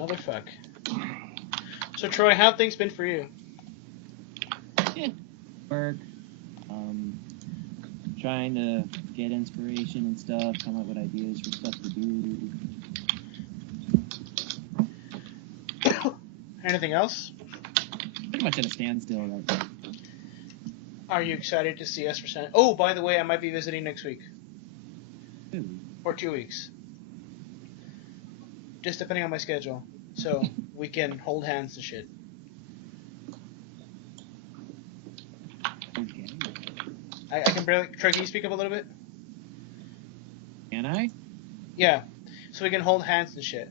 Motherfuck. So, Troy, how have things been for you? Yeah. Work. Trying to get inspiration and stuff, come up with ideas for stuff to do. Anything else? Pretty much at a standstill right now. Are you excited to see us for San... Oh, by the way, I might be visiting next week. Or 2 weeks. Just depending on my schedule. So, we can hold hands and shit. Okay. I can barely... Troy, can you speak up a little bit? Can I? Yeah. So we can hold hands and shit.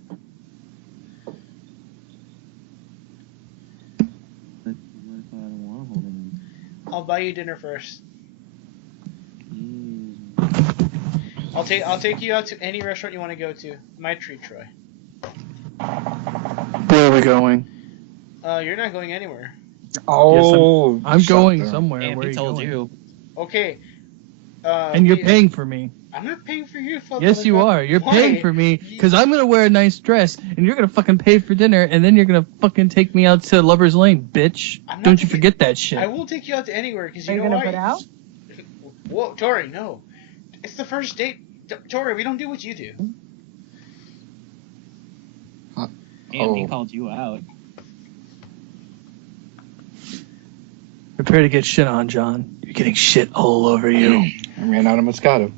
But what if I don't want to hold hands? I'll buy you dinner first. I'll take you out to any restaurant you want to go to. My treat, Troy. Where are we going? You're not going anywhere. Oh, yes, I'm going somewhere. Damn, Where he are you told going? you. Okay. And you're paying for me. I'm not paying for you. Yes, you are. You're paying for me because I'm gonna wear a nice dress, and you're gonna fucking pay for dinner, and then you're gonna fucking take me out to Lover's Lane, bitch. Don't you forget that shit. I will take you out to anywhere because you know gonna why? put out? Whoa, Tori, no. It's the first date. Tori, we don't do what you do. Damn, he called you out. Prepare to get shit on, John. You're getting shit all over you. I ran out of Moscato.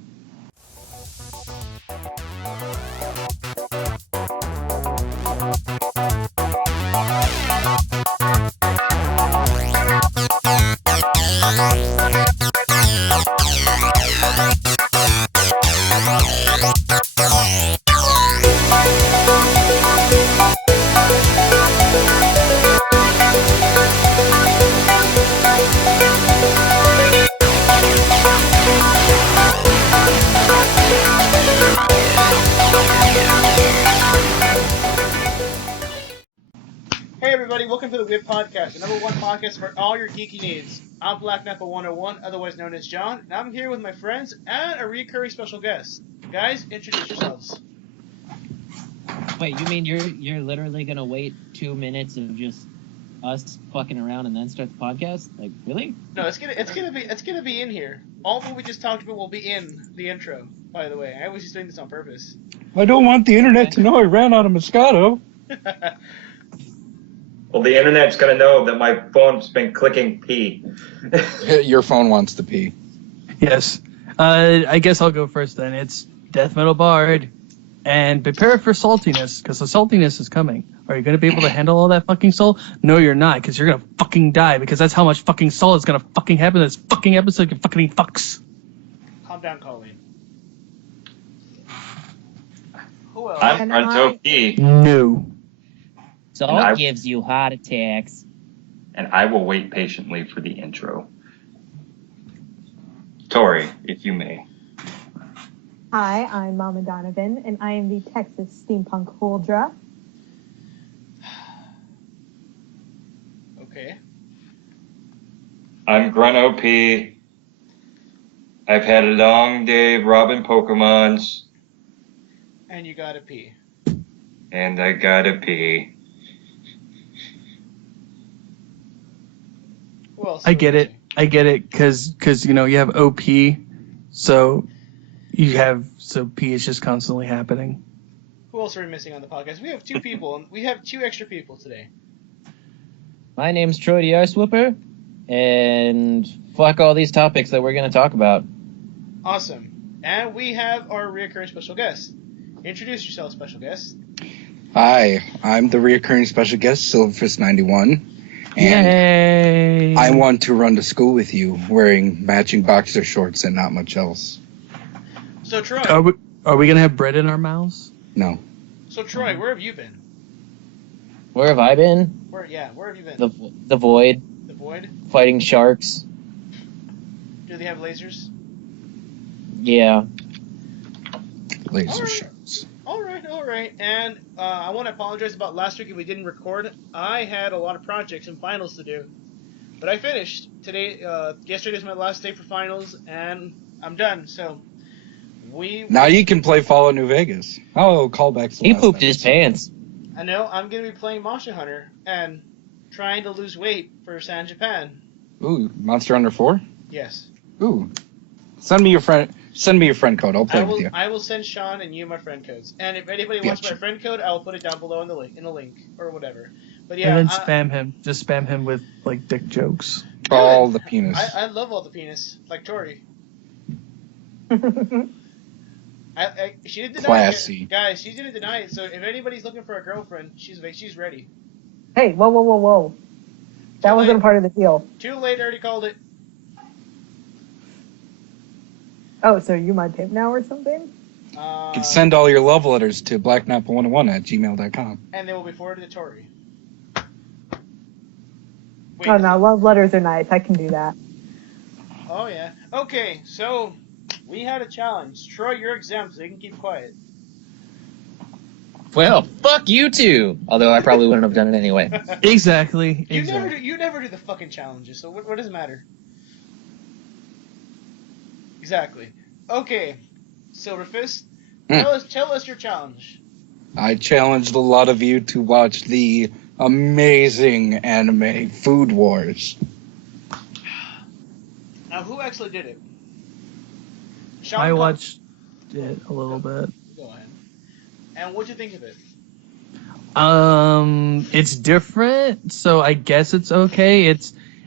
Hey everybody, welcome to the W.I.P podcast, the number one podcast for all your geeky needs. I'm Black Knuckle 101, otherwise known as John, and I'm here with my friends and a recurring special guest. Guys, introduce yourselves. Wait, you mean you're literally gonna wait 2 minutes of just us fucking around and then start the podcast? Like, really? No, it's gonna be in here. All of what we just talked about will be in the intro. By the way, I was just doing this on purpose. I don't want the internet to know I ran out of Moscato. Well, the internet's going to know that my phone's been clicking P. Your phone wants to pee. Yes. I guess I'll go first then. It's Death Metal Bard. And prepare for saltiness, because the saltiness is coming. Are you going to be able to handle all that fucking salt? No, you're not, because you're going to fucking die, because that's how much fucking salt is going to fucking happen in this fucking episode, you fucking fucks. Calm down, Colleen. Who else? I'm Fronto P. No. Salt gives you heart attacks. And I will wait patiently for the intro. Tori, if you may. Hi, I'm Mama Donovan, and I am the Texas Steampunk Huldra. Okay. I'm Grunt OP. I've had a long day robbing Pokemons. And you gotta pee. And I gotta pee. Who else? I get it, because you know, you have OP, so P is just constantly happening. Who else are we missing on the podcast? We have two people, and we have two extra people today. My name's Troy the Ice Whooper, and fuck all these topics that we're gonna talk about. Awesome. And we have our reoccurring special guest. Introduce yourself, special guest. Hi, I'm the reoccurring special guest, Silverfist 91. And Yay! I want to run to school with you wearing matching boxer shorts and not much else. So, Troy. Are we gonna have bread in our mouths? No. So, Troy, where have you been? Where have I been? Where have you been? The Void. The Void? Fighting sharks. Do they have lasers? Yeah. Laser shots. Alright. And I want to apologize about last week if we didn't record. I had a lot of projects and finals to do. But I finished. Yesterday was my last day for finals, and I'm done. So, Now you can play Fallout New Vegas. Oh, callbacks. He pooped his pants. I know I'm gonna be playing Monster Hunter and trying to lose weight for San Japan. Ooh, Monster Hunter 4? Yes. Ooh. Send me your friend code. I'll play with you. I will send Sean and you my friend codes. And if anybody wants my friend code, I will put it down below in the link or whatever. But yeah, and then spam him. Just spam him with like dick jokes. All the penis. I love all the penis, like Tori. She didn't deny Classy. it, guys. She didn't deny it. So if anybody's looking for a girlfriend, she's ready. Hey, whoa. That wasn't a part of the deal. Too late, already called it. Oh, so you my pimp now or something? You can send all your love letters to blacknapple101@gmail.com. And they will be forwarded to Tori. Wait, Oh, no, love letters are nice. I can do that. Oh, yeah. Okay, so we had a challenge. Troy, you're exempt, so you can keep quiet. Well, fuck you two. Although I probably wouldn't have done it anyway. Exactly. You never do the fucking challenges, so what does it matter? Exactly. Okay, Silverfist, tell us your challenge. I challenged a lot of you to watch the amazing anime Food Wars. Now, who actually did it? I watched it a little bit. Go ahead. And what'd you think of it? It's different, so I guess it's okay.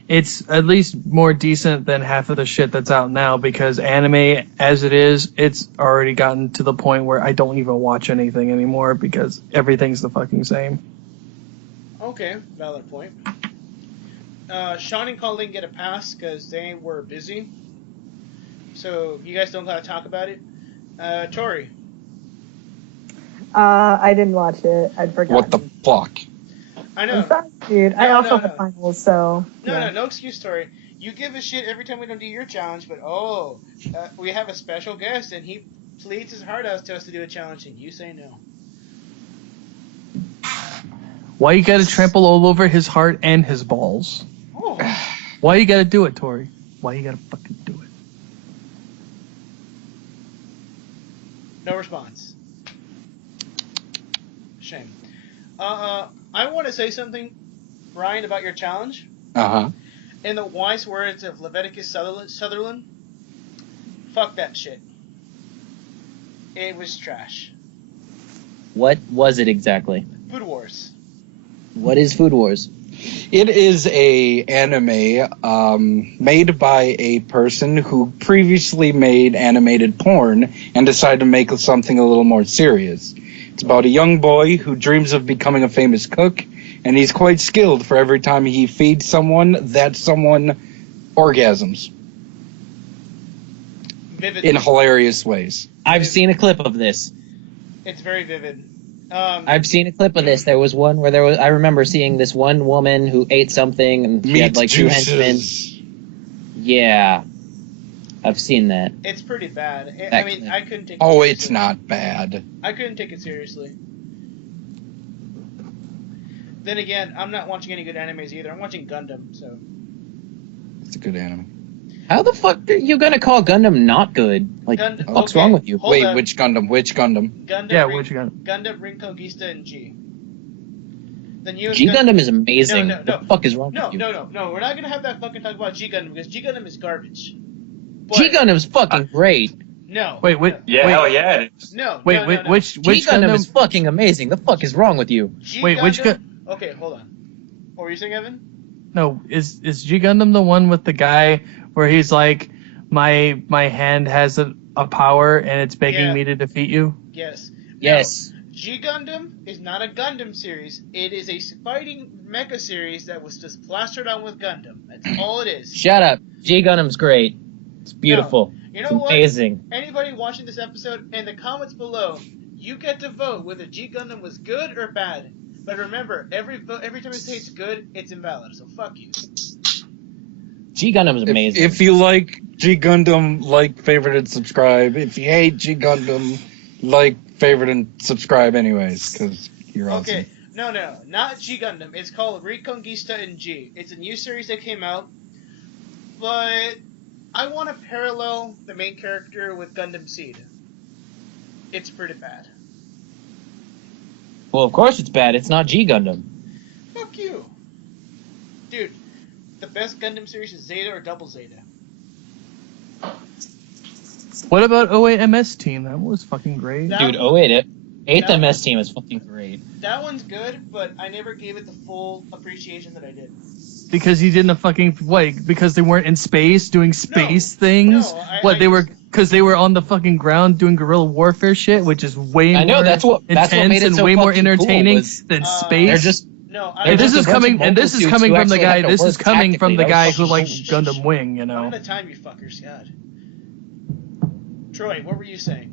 It's at least more decent than half of the shit that's out now, because anime, as it is, it's already gotten to the point where I don't even watch anything anymore because everything's the fucking same. Okay, valid point. Sean and Colleen get a pass because they were busy. So you guys don't gotta talk about it. Tori. I didn't watch it. I'd forgotten. What the fuck? I know. I'm sorry, dude. I also had finals, so... No excuse, Tori. You give a shit every time we don't do your challenge, but we have a special guest and he pleads his heart out to us to do a challenge and you say no. Why you gotta trample all over his heart and his balls? Oh. Why you gotta do it, Tori? Why you gotta fucking do it? No response. Shame. I want to say something, Ryan, about your challenge. Uh-huh. In the wise words of Leviticus Sutherland, fuck that shit. It was trash. What was it exactly? Food Wars. What is Food Wars? It is a anime made by a person who previously made animated porn and decided to make something a little more serious. It's about a young boy who dreams of becoming a famous cook, and he's quite skilled for every time he feeds someone, that someone orgasms. Vivid. In hilarious ways. I've seen a clip of this. It's very vivid. I've seen a clip of this. There was one where I remember seeing this one woman who ate something and she had like two henchmen. Yeah. I've seen that. It's pretty bad. I couldn't take it seriously. Oh, it's not bad. I couldn't take it seriously. Then again, I'm not watching any good animes either. I'm watching Gundam, so... It's a good anime. How the fuck are you gonna call Gundam not good? Like, what's wrong with you? Wait, which Gundam? Gundam which Gundam? Gundam Reconquista and G. The newest G Gundam is amazing. No. What the fuck is wrong with you? No. We're not gonna have that fucking talk about G Gundam because G Gundam is garbage. But, G Gundam's fucking great. No. Wait. Hell yeah, it is. No. Which G Gundam is fucking amazing. The fuck is wrong with you? Which Okay, hold on. What were you saying, Evan? No, is G Gundam the one with the guy where he's like, my hand has a power and it's begging me to defeat you? Yes. Yes. No, G Gundam is not a Gundam series. It is a fighting mecha series that was just plastered on with Gundam. That's all it is. Shut up. G Gundam's great. It's beautiful. No. You know it's what? Amazing. Anybody watching this episode, in the comments below, you get to vote whether G Gundam was good or bad. But remember, every time I say it's good, it's invalid. So fuck you. G Gundam is amazing. If you like G Gundam, like, favorite, and subscribe. If you hate G Gundam, like, favorite, and subscribe anyways, because you're awesome. Okay, no, not G Gundam. It's called Reconquista in G. It's a new series that came out, but I want to parallel the main character with Gundam Seed. It's pretty bad. Well, of course it's bad. It's not G Gundam. Fuck you. Dude, the best Gundam series is Zeta or Double Zeta. What about 08 MS Team? That was fucking great. That Dude, one- 8th that MS Team is fucking great. That one's good, but I never gave it the full appreciation that I did. Because he didn't fucking because they weren't in space doing space things. Because they were on the fucking ground doing guerrilla warfare shit, which is way I know, more that's what made intense it and so way more fucking cool, entertaining was than they're space. just No, They're And this just is a bunch coming. of And this is mobile coming suits from the who guy. actually have to This is work coming from the tactically. guy That who was likes fucking- Gundam Wing. You One know. at a time, you fuckers. God. Troy, what were you saying?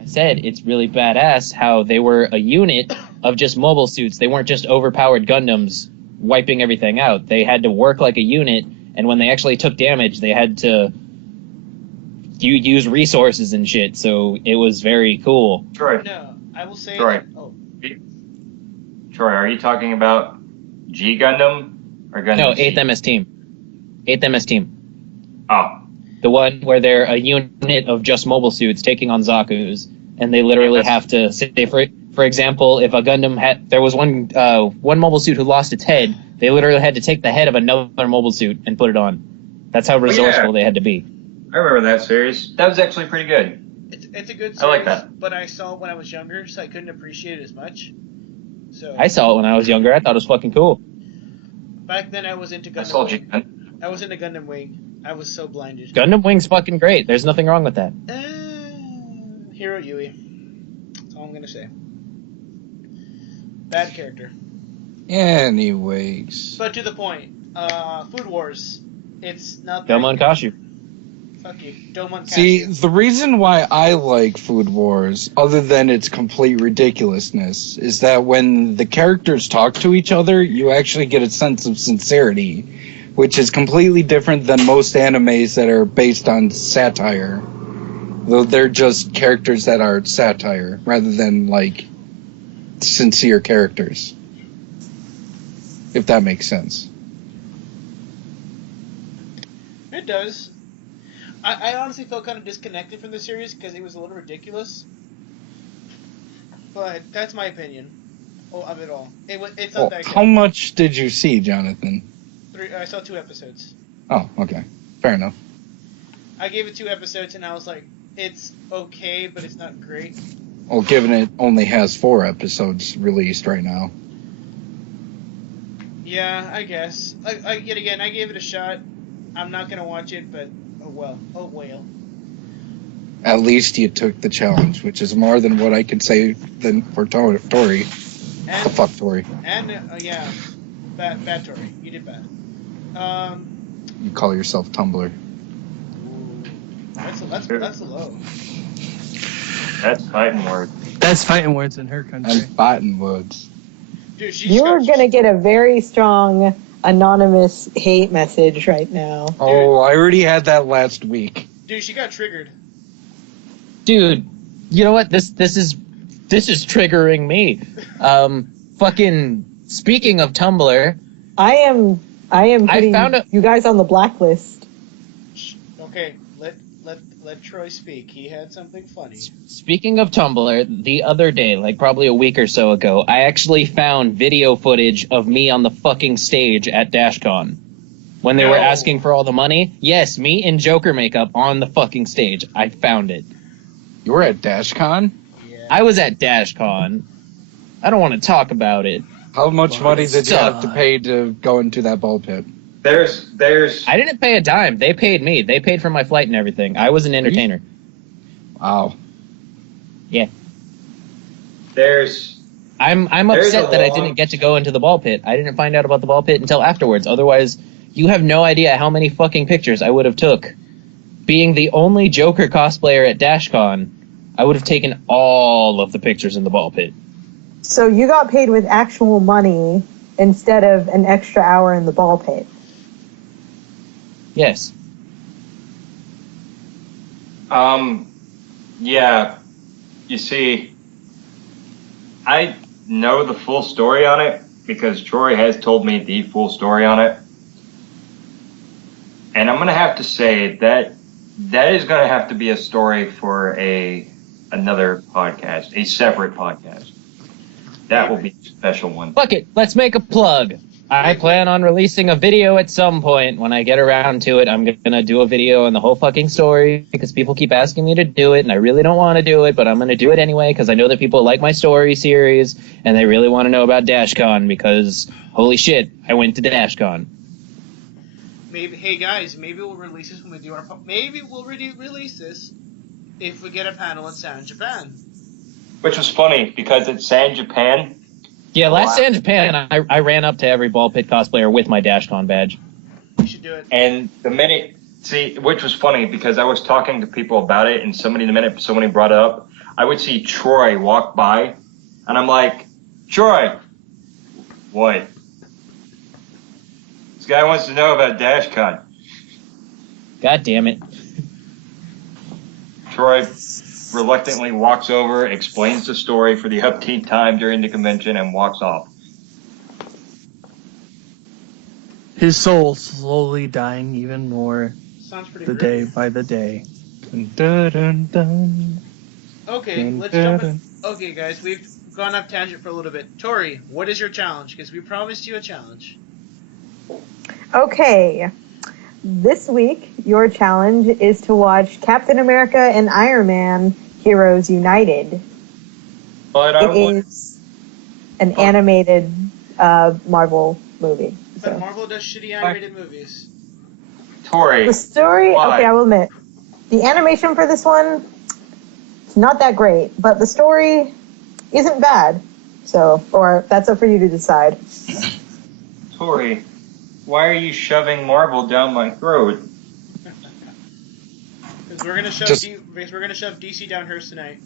I said it's really badass how they were a unit of just mobile suits. They weren't just overpowered Gundams wiping everything out. They had to work like a unit, and when they actually took damage, they had to use resources and shit. So it was very cool. Troy, No, I will say. Troy. That, oh, Troy, are you talking about G Gundam or Gundam? No, C? 8th MS Team. 8th MS Team. Oh, The one where they're a unit of just mobile suits taking on Zaku's, and they literally have to say, for example, if a Gundam there was one mobile suit who lost its head, they literally had to take the head of another mobile suit and put it on. That's how resourceful they had to be. I remember that series. That was actually pretty good. it's a good series, I like that. but I saw it when I was younger, so I couldn't appreciate it as much. So I saw it when I was younger. I thought it was fucking cool. back then, I was into I saw Gundam G Wing. Gundam. I was into Gundam Wing. I was so blinded. Gundam Wing's fucking great. There's nothing wrong with that. Hero Yui. That's all I'm gonna say. Bad character. Anyways. But to the point. Food Wars. It's not that Domon Kashu. Fuck you. Domon See, Cashew. the reason why I like Food Wars, other than its complete ridiculousness, is that when the characters talk to each other, you actually get a sense of sincerity, which is completely different than most animes that are based on satire. Though they're just characters that are satire, rather than, like, sincere characters. If that makes sense. It does. I honestly felt kind of disconnected from the series because it was a little ridiculous. But that's my opinion of it all. It's not that How good. much did you see, Jonathan? I saw 2 episodes. Oh, okay. Fair enough. I gave it 2 episodes and I was like, it's okay, but it's not great. Well, given it only has 4 episodes released right now. Yeah, I guess. Yet again, I gave it a shot. I'm not gonna watch it, but oh well. Oh well. At least you took the challenge, which is more than what I could say than for Tori. And The fuck Tori. and yeah, bad Tori. You did bad. You call yourself Tumblr. That's low. That's fighting word. That's fighting words in her country. And Fighting Woods. Dude, she's You're got- gonna get a very strong anonymous hate message right now. Oh, I already had that last week. Dude, she got triggered. Dude, you know what? This is triggering me. Fucking speaking of Tumblr, I am putting found you guys on the blacklist. Okay, let Troy speak. He had something funny. speaking of Tumblr, the other day, like probably a week or so ago, I actually found video footage of me on the fucking stage at DashCon. When they were No. asking for all the money. Yes, me in Joker makeup on the fucking stage. I found it. You were at DashCon? Yeah. I was at DashCon. I don't want to talk about it. How much money did you have to Suck. pay to go into that ball pit? There's I didn't pay a dime. They paid me. They paid for my flight and everything. I was an entertainer. Wow. Yeah. there's I'm There's upset a that I long- didn't get to go into the ball pit. I didn't find out about the ball pit until afterwards. Otherwise, you have no idea how many fucking pictures I would have took. Being the only Joker cosplayer at DashCon, I would have taken all of the pictures in the ball pit. So you got paid with actual money instead of an extra hour in the ball pit. Yes. yeah. You see, I know the full story on it because Troy has told me the full story on it. And I'm gonna have to say that is gonna have to be a story for another podcast, a separate podcast. That will be a special one. Fuck it, let's make a plug. I plan on releasing a video at some point. When I get around to it, I'm gonna do a video on the whole fucking story because people keep asking me to do it, and I really don't want to do it, but I'm gonna do it anyway because I know that people like my story series and they really want to know about DashCon because holy shit, I went to DashCon. Maybe, hey guys, maybe we'll release this when we do our. Maybe we'll release this if we get a panel in San Japan. Which was funny because at San Japan. Yeah, last day in Japan, I ran up to every ball pit cosplayer with my DashCon badge. You should do it. And the minute, which was funny because I was talking to people about it, and the minute somebody brought it up, I would see Troy walk by, and I'm like, Troy, what? This guy wants to know about DashCon. God damn it. Troy reluctantly walks over, explains the story for the upteenth time during the convention, and walks off. His soul slowly dying even more Sounds pretty the great. day by the day. Dun, dun, dun. Okay, Dun, let's dun, jump in. Okay, guys, we've gone off tangent for a little bit. Tori, what is your challenge? Because we promised you a challenge. Okay. This week, your challenge is to watch Captain America and Iron Man Heroes United. But I It would, is an animated Marvel movie. But So. Marvel does shitty animated movies. Tori, The story, Why? okay, I will admit, the animation for this one, it's not that great, but the story isn't bad. So, or that's up for you to decide. Tori, why are you shoving Marvel down my throat? Because we're gonna shove DC down hers tonight.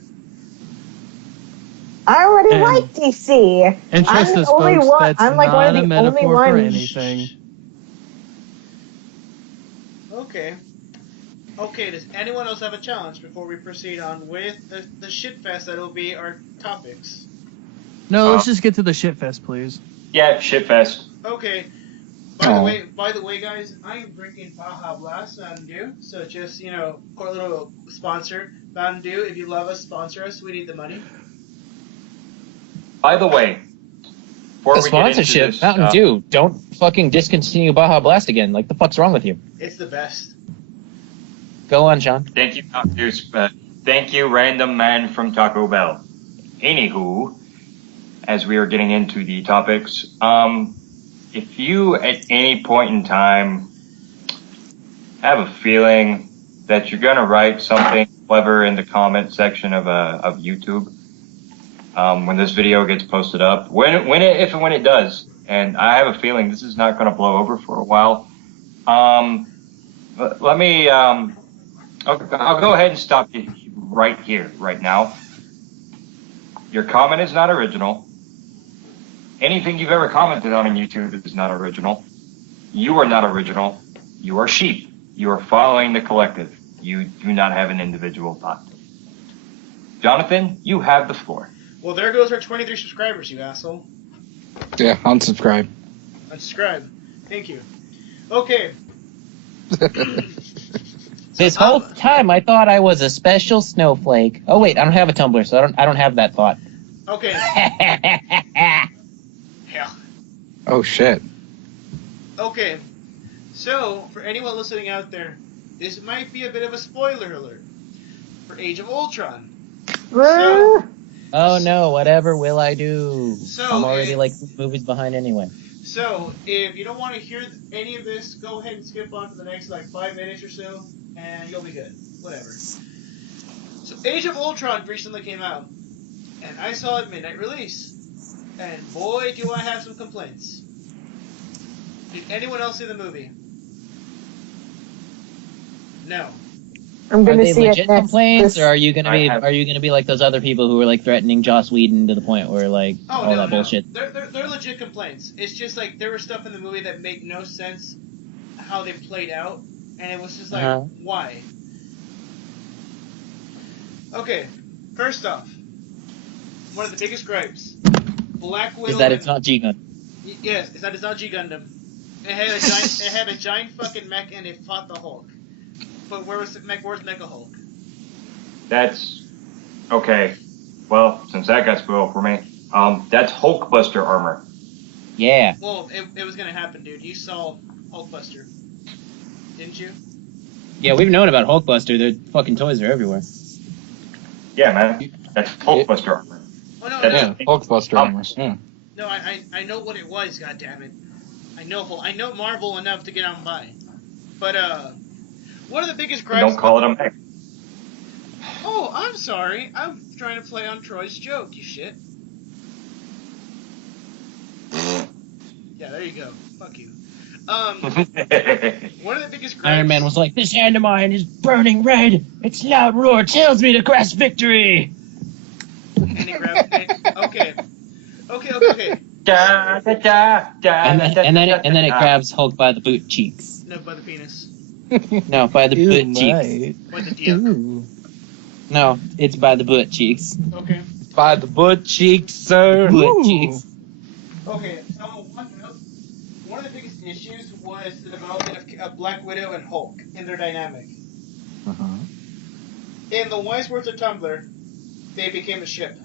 I already And- like DC. And trust I'm us, the only folks, one. that's I'm like not one of a the metaphor only for ones. anything. Okay. Okay, does anyone else have a challenge before we proceed on with the shitfest that'll be our topics? No, let's just get to the shitfest, please. Yeah, shitfest. Okay. By the way, guys, I am drinking Baja Blast Mountain Dew. So just, core little sponsor. Mountain Dew, if you love us, sponsor us. We need the money. By the way, before The we get into sponsorship, this, Mountain Dew, don't fucking discontinue Baja Blast again. Like, the fuck's wrong with you? It's the best. Go on, Sean. Thank you, Mountain Dew. Thank you, random man from Taco Bell. Anywho, as we are getting into the topics, if you at any point in time have a feeling that you're gonna write something clever in the comment section of YouTube, when this video gets posted up, if and when it does, and I have a feeling this is not gonna blow over for a while, let me. I'll go ahead and stop you right here, right now. Your comment is not original. Anything you've ever commented on YouTube is not original. You are not original. You are sheep. You are following the collective. You do not have an individual thought. Jonathan, you have the floor. Well, there goes our 23 subscribers, you asshole. Yeah, unsubscribe. Unsubscribe. Thank you. Okay. This whole time, I thought I was a special snowflake. Oh wait, I don't have a Tumblr, so I don't have that thought. Okay. Hell. Oh shit. Okay. So, for anyone listening out there, this might be a bit of a spoiler alert for Age of Ultron. So, Oh no, whatever will I do? So, I'm already like 2 movies behind anyway. So, if you don't want to hear any of this, go ahead and skip on to the next 5 minutes or so, and you'll be good. Whatever. So, Age of Ultron recently came out, and I saw it midnight release, and boy, do I have some complaints. Did anyone else see the movie? No. I'm Are going to they see it legit next. complaints, or are you gonna be I have- are you gonna be like those other people who were like threatening Joss Whedon to the point where all that bullshit? They're legit complaints. It's just there was stuff in the movie that made no sense how they played out, and it was just why? Okay, first off, one of the biggest gripes, Black Widow. Is that it's not G-Gun? Yes, it's not G Gundam. It had a giant fucking mech and it fought the Hulk. But where's Mecha Hulk? That's okay. Well, since that got spoiled for me, That's Hulkbuster armor. Yeah. Well, it was gonna happen, dude. You saw Hulkbuster, didn't you? Yeah, we've known about Hulkbuster. Their fucking toys are everywhere. Yeah, man. That's Hulkbuster armor. Oh no, That's- no, Yeah, Hulkbuster armor. Yeah. no. I know what it was. God damn it. I know Marvel enough to get on by. But one of the biggest gripes. Don't call it a mech. Oh, I'm sorry. I'm trying to play on Troy's joke. You shit. Yeah, there you go. Fuck you. One of the biggest gripes. Iron Man was like, "This hand of mine is burning red. Its loud roar tells me to grasp victory." And he grabbed it. Okay. Da, da, da, da, And then it da. grabs Hulk by the boot cheeks. No, by the penis. No, by the boot cheeks. By the dick. No, it's by the butt cheeks. Okay. By the butt cheeks, sir. Butt cheeks. Okay, so one of the biggest issues was the development of Black Widow and Hulk in their dynamic. Uh-huh. In the wise words of Tumblr, they became a ship.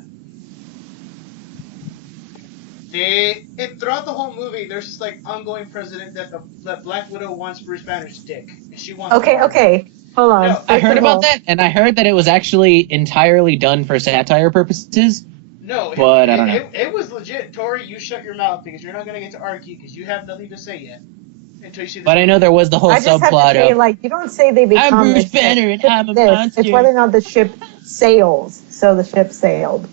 Throughout the whole movie, there's this like ongoing precedent that Black Widow wants Bruce Banner's dick. She wants. Okay. Hold on. No, I heard about that, and I heard that it was actually entirely done for satire purposes. No, But I don't know. It was legit. Tori, you shut your mouth because you're not going to get to argue because you have nothing to say yet until you see. But I know there was the whole I just have to subplot say, of like, you don't say they become I'm Bruce a ship. Banner and I'm a This, monster. It's whether or not the ship sails. So the ship sailed.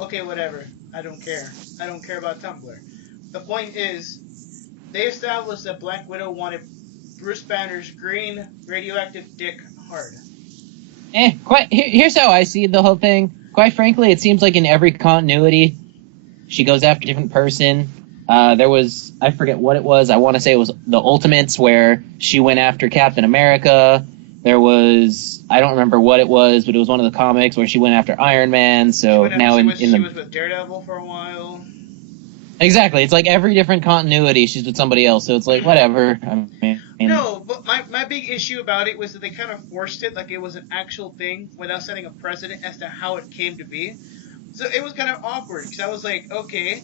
Okay, whatever. I don't care. I don't care about Tumblr. The point is, they established that Black Widow wanted Bruce Banner's green radioactive dick hard. Here's how I see the whole thing. Quite frankly, it seems like in every continuity, she goes after a different person. There was, I forget what it was. I want to say it was the Ultimates where she went after Captain America. There was, I don't remember what it was, but it was one of the comics where she went after Iron Man. So now she was with DareDevil for a while. Exactly. It's like every different continuity, she's with somebody else. So it's like, whatever. I mean, No, but my big issue about it was that they kind of forced it like it was an actual thing without setting a precedent as to how it came to be. So it was kind of awkward because I was like, okay,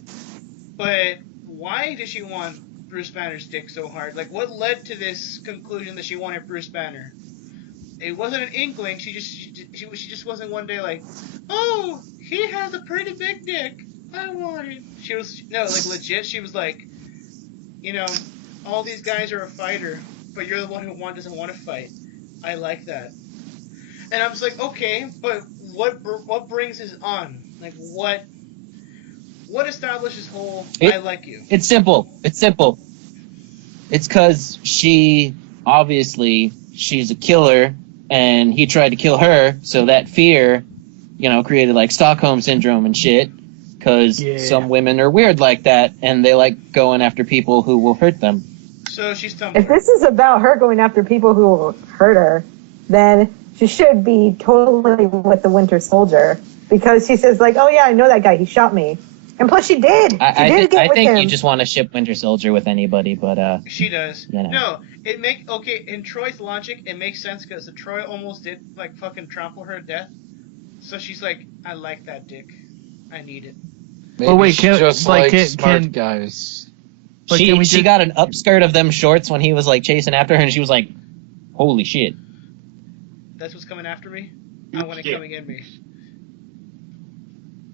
but why did she want Bruce Banner's dick so hard? Like, what led to this conclusion that she wanted Bruce Banner? It wasn't an inkling. She just wasn't one day like, oh, he has a pretty big dick. I want it. She was like legit. She was like, you know, all these guys are a fighter, but you're the one who doesn't want to fight. I like that. And I was like, okay, but what brings this on? Like, what establishes whole I like you? It's simple. It's because she's a killer, and he tried to kill her, so that fear, created like Stockholm syndrome and shit. Because some women are weird like that, and they like going after people who will hurt them. So she's Tumblr. If this is about her going after people who will hurt her, then she should be totally with the Winter Soldier. Because she says, like, oh yeah, I know that guy, he shot me. And plus she did. I think you just want to ship Winter Soldier with anybody, but she does. You know. No, in Troy's logic, it makes sense because Troy almost did like fucking trample her to death. So she's like, I like that dick. I need it. Maybe wait, she just likes smart can- guys. But she got an upskirt of them shorts when he was like chasing after her, and she was like, holy shit. That's what's coming after me? I want it coming in me.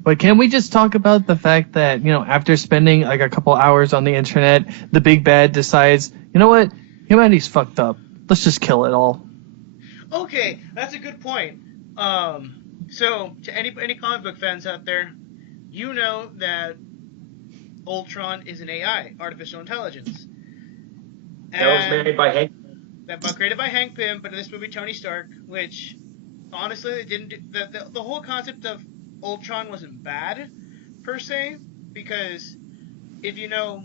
But can we just talk about the fact that, after spending like a couple hours on the internet, the big bad decides, you know what? Humanity's fucked up. Let's just kill it all. Okay, that's a good point. So to any comic book fans out there, you know that Ultron is an AI, artificial intelligence. That was made by Hank. Created by Hank Pym, but in this movie Tony Stark, which honestly they didn't do, the whole concept of Ultron wasn't bad per se, because if you know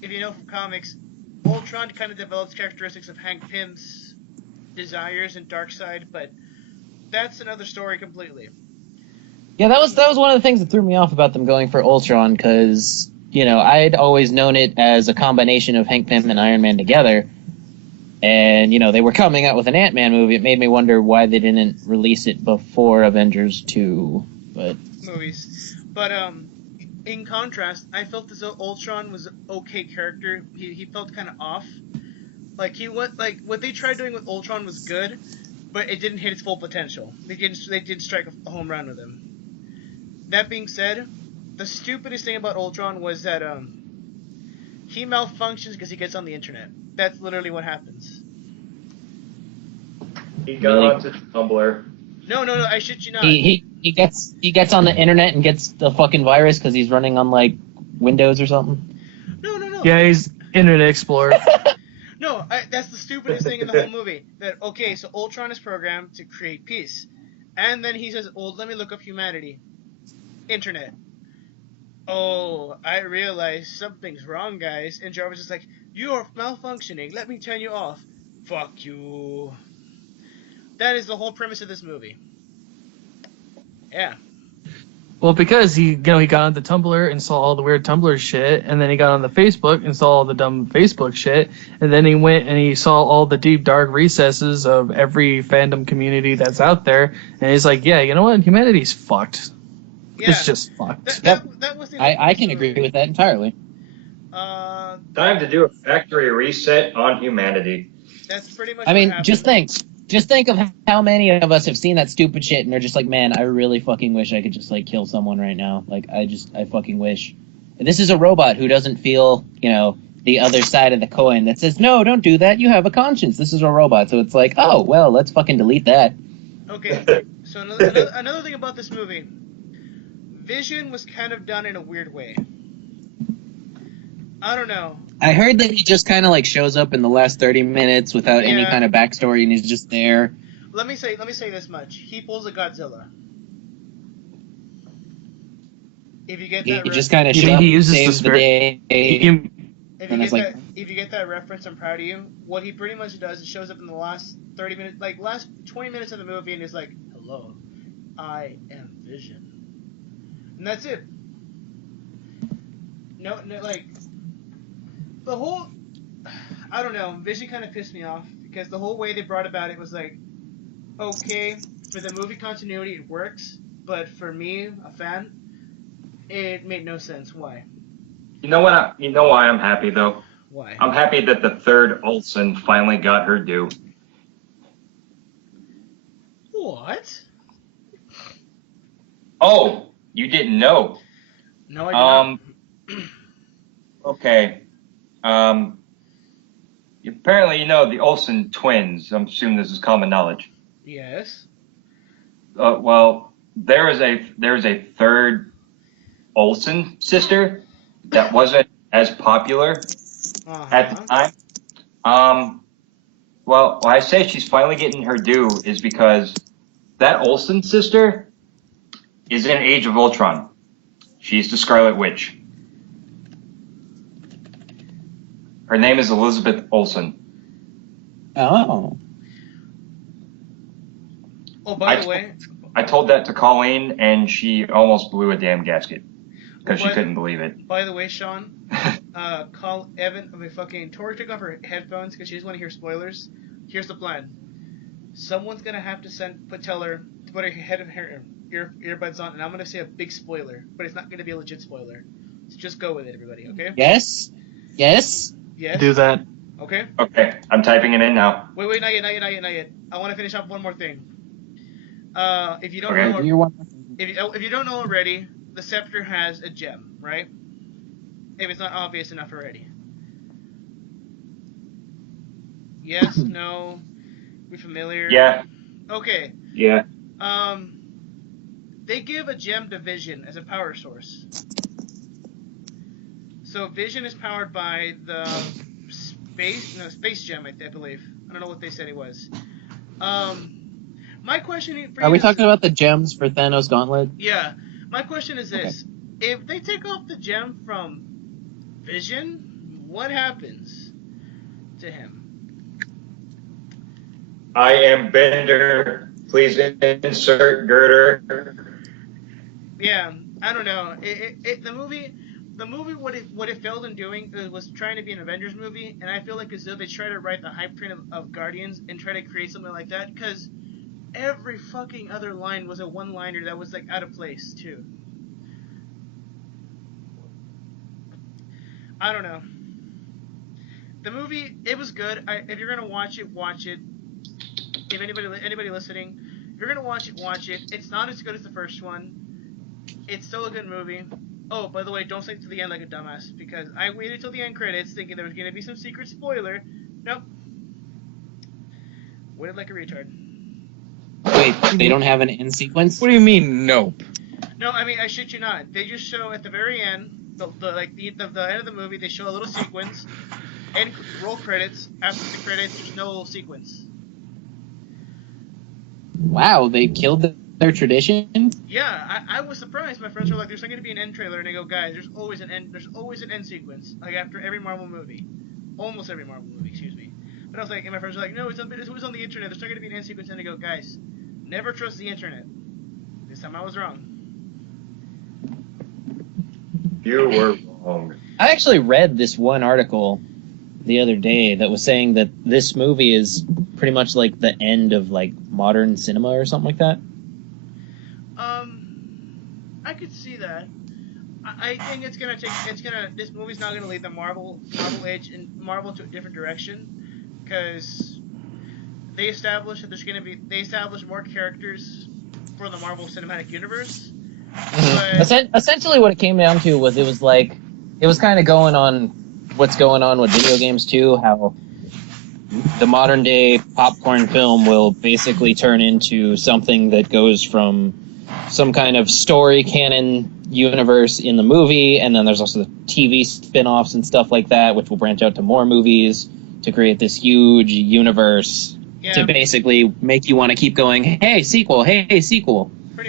from comics, Ultron kind of develops characteristics of Hank Pym's desires and dark side, but that's another story completely. Yeah, that was one of the things that threw me off about them going for Ultron, because, I'd always known it as a combination of Hank Pym and Iron Man together, and, they were coming out with an Ant-Man movie. It made me wonder why they didn't release it before Avengers 2, but... Movies. But, in contrast, I felt as though Ultron was an okay character. He felt kind of off. Like what they tried doing with Ultron was good, but it didn't hit its full potential. They did strike a home run with him. That being said, the stupidest thing about Ultron was that he malfunctions because he gets on the internet. That's literally what happens. He got Really? onto Tumblr. No, I shit you not. He gets on the internet and gets the fucking virus because he's running on like Windows or something. No. Yeah, he's Internet Explorer. No, that's the stupidest thing in the whole movie. That okay, so Ultron is programmed to create peace, and then he says, "Oh, let me look up humanity, internet." Oh, I realize something's wrong, guys. And Jarvis is like, "You are malfunctioning. Let me turn you off." Fuck you. That is the whole premise of this movie. Yeah. Well, because he got onto Tumblr and saw all the weird Tumblr shit, and then he got on the Facebook and saw all the dumb Facebook shit, and then he went and he saw all the deep dark recesses of every fandom community that's out there, and he's like, yeah, you know what? Humanity's fucked. Yeah. It's just fucked. That was the I can agree with that entirely. Time to do a factory reset on humanity. That's pretty much. I mean, what happened. just think of how many of us have seen that stupid shit and they're just like, man, I really fucking wish I could just like kill someone right now. Like, I fucking wish. And this is a robot who doesn't feel, the other side of the coin that says, no, don't do that. You have a conscience. This is a robot. So it's like, oh, well, let's fucking delete that. Okay, so another thing about this movie, Vision was kind of done in a weird way. I don't know. I heard that he just kind of like shows up in the last 30 minutes without any Yeah. kind of backstory and he's just there. Let me say this much. He pulls a Godzilla. If you get He that, just kind of You shows think up, he uses the saves the spirit? day. You- and it's like- if you get that reference, I'm proud of you. What he pretty much does is shows up in the last 30 minutes, like last 20 minutes of the movie, and is like, "Hello, I am Vision," and that's it. No, like the whole. I don't know. Vision kind of pissed me off because the whole way they brought about it was like, okay, for the movie continuity it works, but for me, a fan, it made no sense. Why? You know what? You know why I'm happy though. Why? I'm happy that the third Olsen finally got her due. What? Oh, you didn't know? No, I did not. Okay. Apparently, you know the Olsen twins. I'm assuming this is common knowledge. Yes. Well, there is a third Olsen sister that wasn't as popular at the time. Well, why I say she's finally getting her due is because that Olsen sister is in Age of Ultron. She's the Scarlet Witch. Her name is Elizabeth Olsen. Oh. Oh, by the way, I told that to Colleen, and she almost blew a damn gasket because she couldn't believe it. by the way, Sean, call Evan. Tori took off her headphones because she doesn't want to hear spoilers. Here's the plan. Someone's gonna have to tell her to put her earbuds on, and I'm gonna say a big spoiler, but it's not gonna be a legit spoiler. So just go with it, everybody. Okay? Yes? Yes. Do that. Okay. Okay, I'm typing it in now. Wait, not yet. I want to finish up one more thing. If you don't Okay. know, if you don't know already, the scepter has a gem, right? If it's not obvious enough already. Yes, no, we familiar? Yeah. Okay. Yeah. They give a gem to Vision as a power source. So Vision is powered by the space gem, I believe. I don't know what they said it was. My question for you Are we is, talking about the gems for Thanos' gauntlet? yeah, my question is this: if they take off the gem from Vision, what happens to him? I am Bender. Please insert girder. Yeah, I don't know. The movie, what it failed in doing was trying to be an Avengers movie, and I feel like as though they try to write the hype train of Guardians and try to create something like that, because every fucking other line was a one-liner that was like out of place too. I don't know. The movie, it was good. If you're gonna watch it, watch it. If anybody listening, if you're gonna watch it. It's not as good as the first one. It's still a good movie. Oh, by the way, don't stick to the end like a dumbass, because I waited till the end credits thinking there was gonna be some secret spoiler. Nope. Waited like a retard. Wait, they don't have an end sequence? What do you mean, nope? No, I mean, I shit you not. They just show at the very end, the end of the movie, they show a little sequence, and roll credits. After the credits, there's no sequence. Wow, they killed their tradition? Yeah, I was surprised. My friends were like, "There's not going to be an end trailer," and I go, "Guys, there's always an end sequence, like after every Marvel movie, almost every Marvel movie, excuse me." But I was like, and my friends were like, "No, it was on the internet. There's not going to be an end sequence," and I go, "Guys, never trust the internet." This time I was wrong. You were wrong. I actually read this one article the other day that was saying that this movie is pretty much like the end of like modern cinema or something like that. I could see that. I think this movie's not gonna lead the Marvel age and Marvel to a different direction, because they established more characters for the Marvel Cinematic Universe. But Essentially, what it came down to was it was kind of going on what's going on with video games too. How the modern day popcorn film will basically turn into something that goes from some kind of story canon universe in the movie, and then there's also the TV spin-offs and stuff like that, which will branch out to more movies to create this huge universe to basically make you want to keep going, hey, sequel.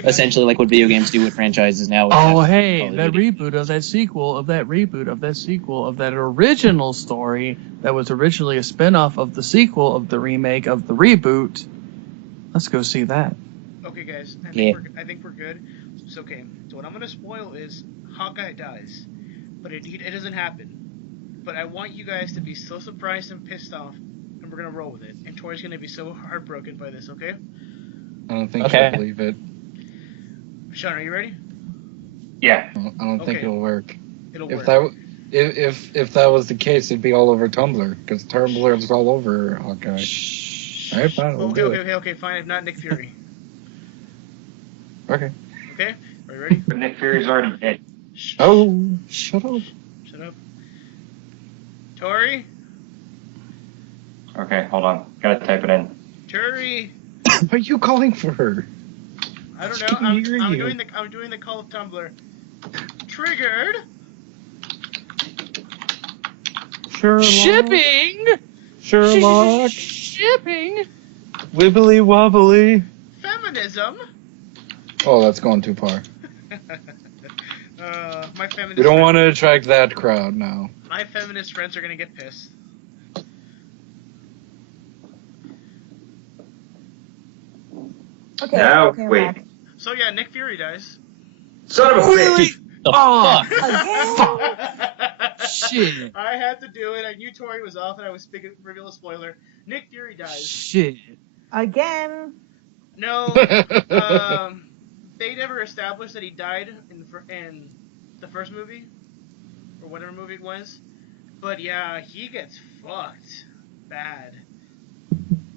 Essentially like what video games do with franchises now. Oh, hey, that reboot of that sequel of that reboot of that sequel of that original story that was originally a spin-off of the sequel of the remake of the reboot. Let's go see that. Okay, guys, I think we're good. It's okay. So what I'm gonna spoil is Hawkeye dies, but it doesn't happen. But I want you guys to be so surprised and pissed off, and we're gonna roll with it. And Tori's gonna be so heartbroken by this. Okay? I don't think she'll believe it. Sean, are you ready? Yeah. I don't think it'll work. It'll If work. if that was the case, it'd be all over Tumblr, because Tumblr is all over Hawkeye. All right, fine. We'll do it. Okay, fine. If not, Nick Fury. Okay. Okay? Are you ready? But Nick Fury's already dead. Oh, shut up. Shut up. Tori? Okay, hold on. Gotta type it in. Tori? Why are you calling for her? I don't She know. can hear I'm you. doing the call of Tumblr. Triggered. Sherlock. Sherlock. Shipping. Wibbly wobbly. Feminism. Oh, that's going too far. My feminist. We don't want to attract that crowd now. My feminist friends are gonna get pissed. Okay, Now, okay, I'm wait. back. So yeah, Nick Fury dies. Son of a bitch! The Oh, fuck? shit. I had to do it. I knew Tori was off, and I was reveal a spoiler. Nick Fury dies. Shit. Again. No, they never established that he died in the first movie, or whatever movie it was. But yeah, he gets fucked bad.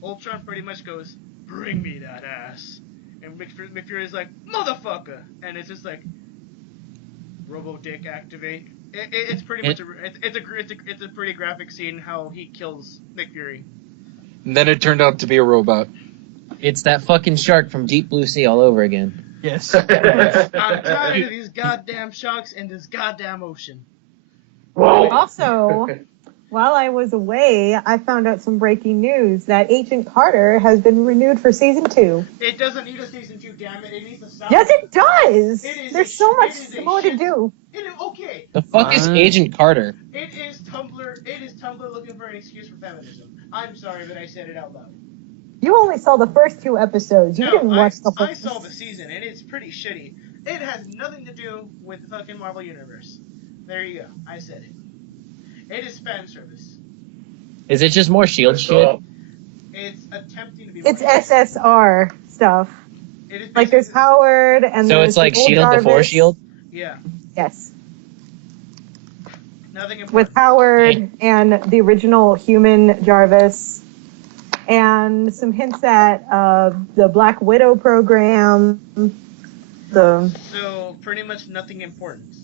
Ultron pretty much goes, "Bring me that ass," and Nick Fury's like, "Motherfucker," and it's just like, Robo Dick activate. It's pretty much it's a pretty graphic scene how he kills Nick Fury. And then it turned out to be a robot. It's that fucking shark from Deep Blue Sea all over again. Yes. I'm tired of these goddamn sharks in this goddamn ocean. Also, while I was away, I found out some breaking news that Agent Carter has been renewed for season 2. It doesn't need a season 2, damn it. It needs to stop. Yes, it does. It is There's so much it is a more to shit- do. Okay. The fuck is Agent Carter? It is Tumblr looking for an excuse for feminism. I'm sorry, but I said it out loud. You only saw the first 2 episodes. You didn't watch the whole. I saw the season, and it's pretty shitty. It has nothing to do with the fucking Marvel Universe. There you go. I said it. It is fan service. Is it just more SHIELD shit? It's attempting to be. It's more- SSR stuff. It is Like there's basically- Howard and So there's it's like the old SHIELD before Jarvis. SHIELD? Yeah. Yes. Nothing important. with Howard and the original human Jarvis, and some hints at the Black Widow program. So pretty much nothing important.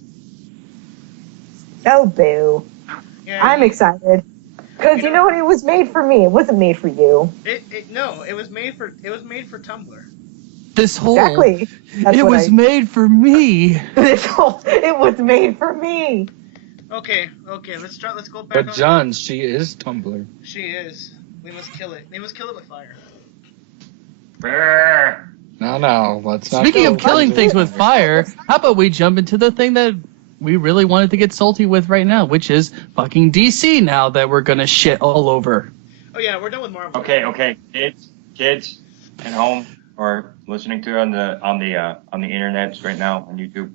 Oh, boo. Yeah, I'm excited. Because you know what? It was made for me. It wasn't made for you. No, it was made for Tumblr. This whole Exactly. That's it what was made for me. it was made for me. Okay, let's go back But on. John, she is Tumblr. She is. We must kill it. We must kill it with fire. Brr. No, let's not. Speaking go of killing there. things with fire, how about we jump into the thing that we really wanted to get salty with right now, which is fucking DC now that we're gonna shit all over. Oh yeah, we're done with Marvel. Okay, kids at home or listening to on the internet right now on YouTube.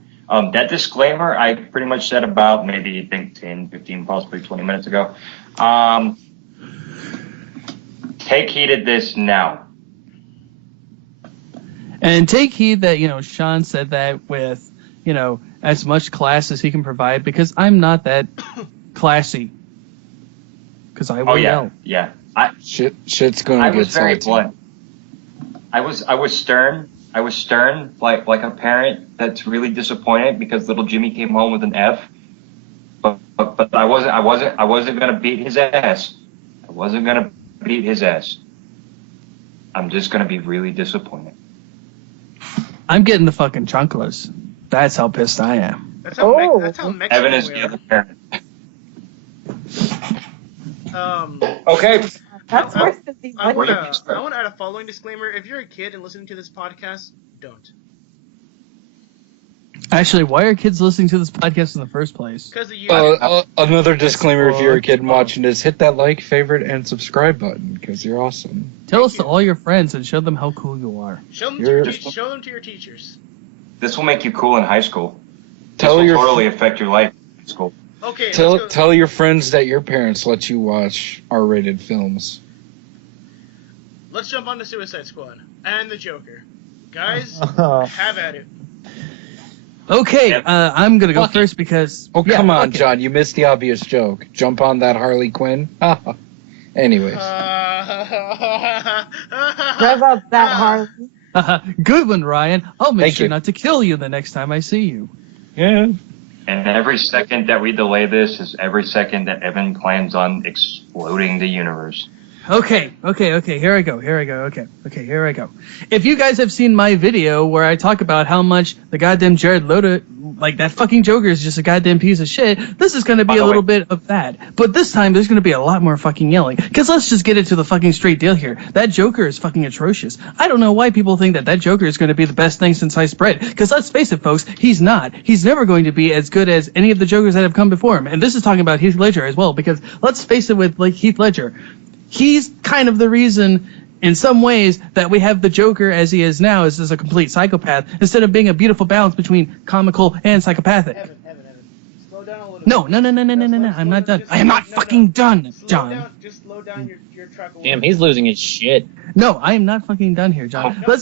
That disclaimer I pretty much said about maybe I think 10, 15, possibly 20 minutes ago. Take heed of this now. And take heed that, Sean said that with, as much class as he can provide, because I'm not that classy. Because I will yell. Yeah. Shit's gonna I get was very salty. blunt. I was stern. I was stern, like a parent that's really disappointed because little Jimmy came home with an F. But I wasn't gonna beat his ass. I wasn't gonna beat his ass. I'm just gonna be really disappointed. I'm getting the fucking chunkless. That's how pissed I am. That's how Mexican Evan is we the are. other parent. Okay. That's worse than the I want one. to add a following disclaimer. If you're a kid and listening to this podcast, don't. Actually, why are kids listening to this podcast in the first place? Because of you. Another disclaimer: if you're a kid fucked. watching this, hit that like, favorite, and subscribe button because you're awesome. Tell us to all your friends and show them how cool you are. show them to your teachers. This will make you cool in high school. Tell this will your totally affect your life in high school. Okay. tell your friends that your parents let you watch R-rated films. Let's jump on to Suicide Squad and the Joker. Guys, have at it. Okay, Yep. I'm gonna go first because. Oh, yeah, come on, okay. John. You missed the obvious joke. Jump on that Harley Quinn. Anyways. Rev up that Harley. Good one, Ryan. I'll make Thank sure you. not to kill you the next time I see you. Yeah. And every second that we delay this is every second that Evan plans on exploding the universe. Okay, here I go. Okay, here I go. If you guys have seen my video where I talk about how much the goddamn Jared Leto, like that fucking Joker is just a goddamn piece of shit, this is going to be a little bit of that. But this time there's going to be a lot more fucking yelling. Because let's just get it to the fucking straight deal here. That Joker is fucking atrocious. I don't know why people think that Joker is going to be the best thing since sliced bread. Because let's face it, folks, he's not. He's never going to be as good as any of the Jokers that have come before him. And this is talking about Heath Ledger as well. Because let's face it with like Heath Ledger. He's kind of the reason, in some ways, that we have the Joker as he is now, as a complete psychopath, instead of being a beautiful balance between comical and psychopathic. Evan. Slow down a little No, bit. I'm not done. I am not fucking done, John. Just slow down your truck a little Damn, bit. he's losing his shit. No, I am not fucking done here, John. No,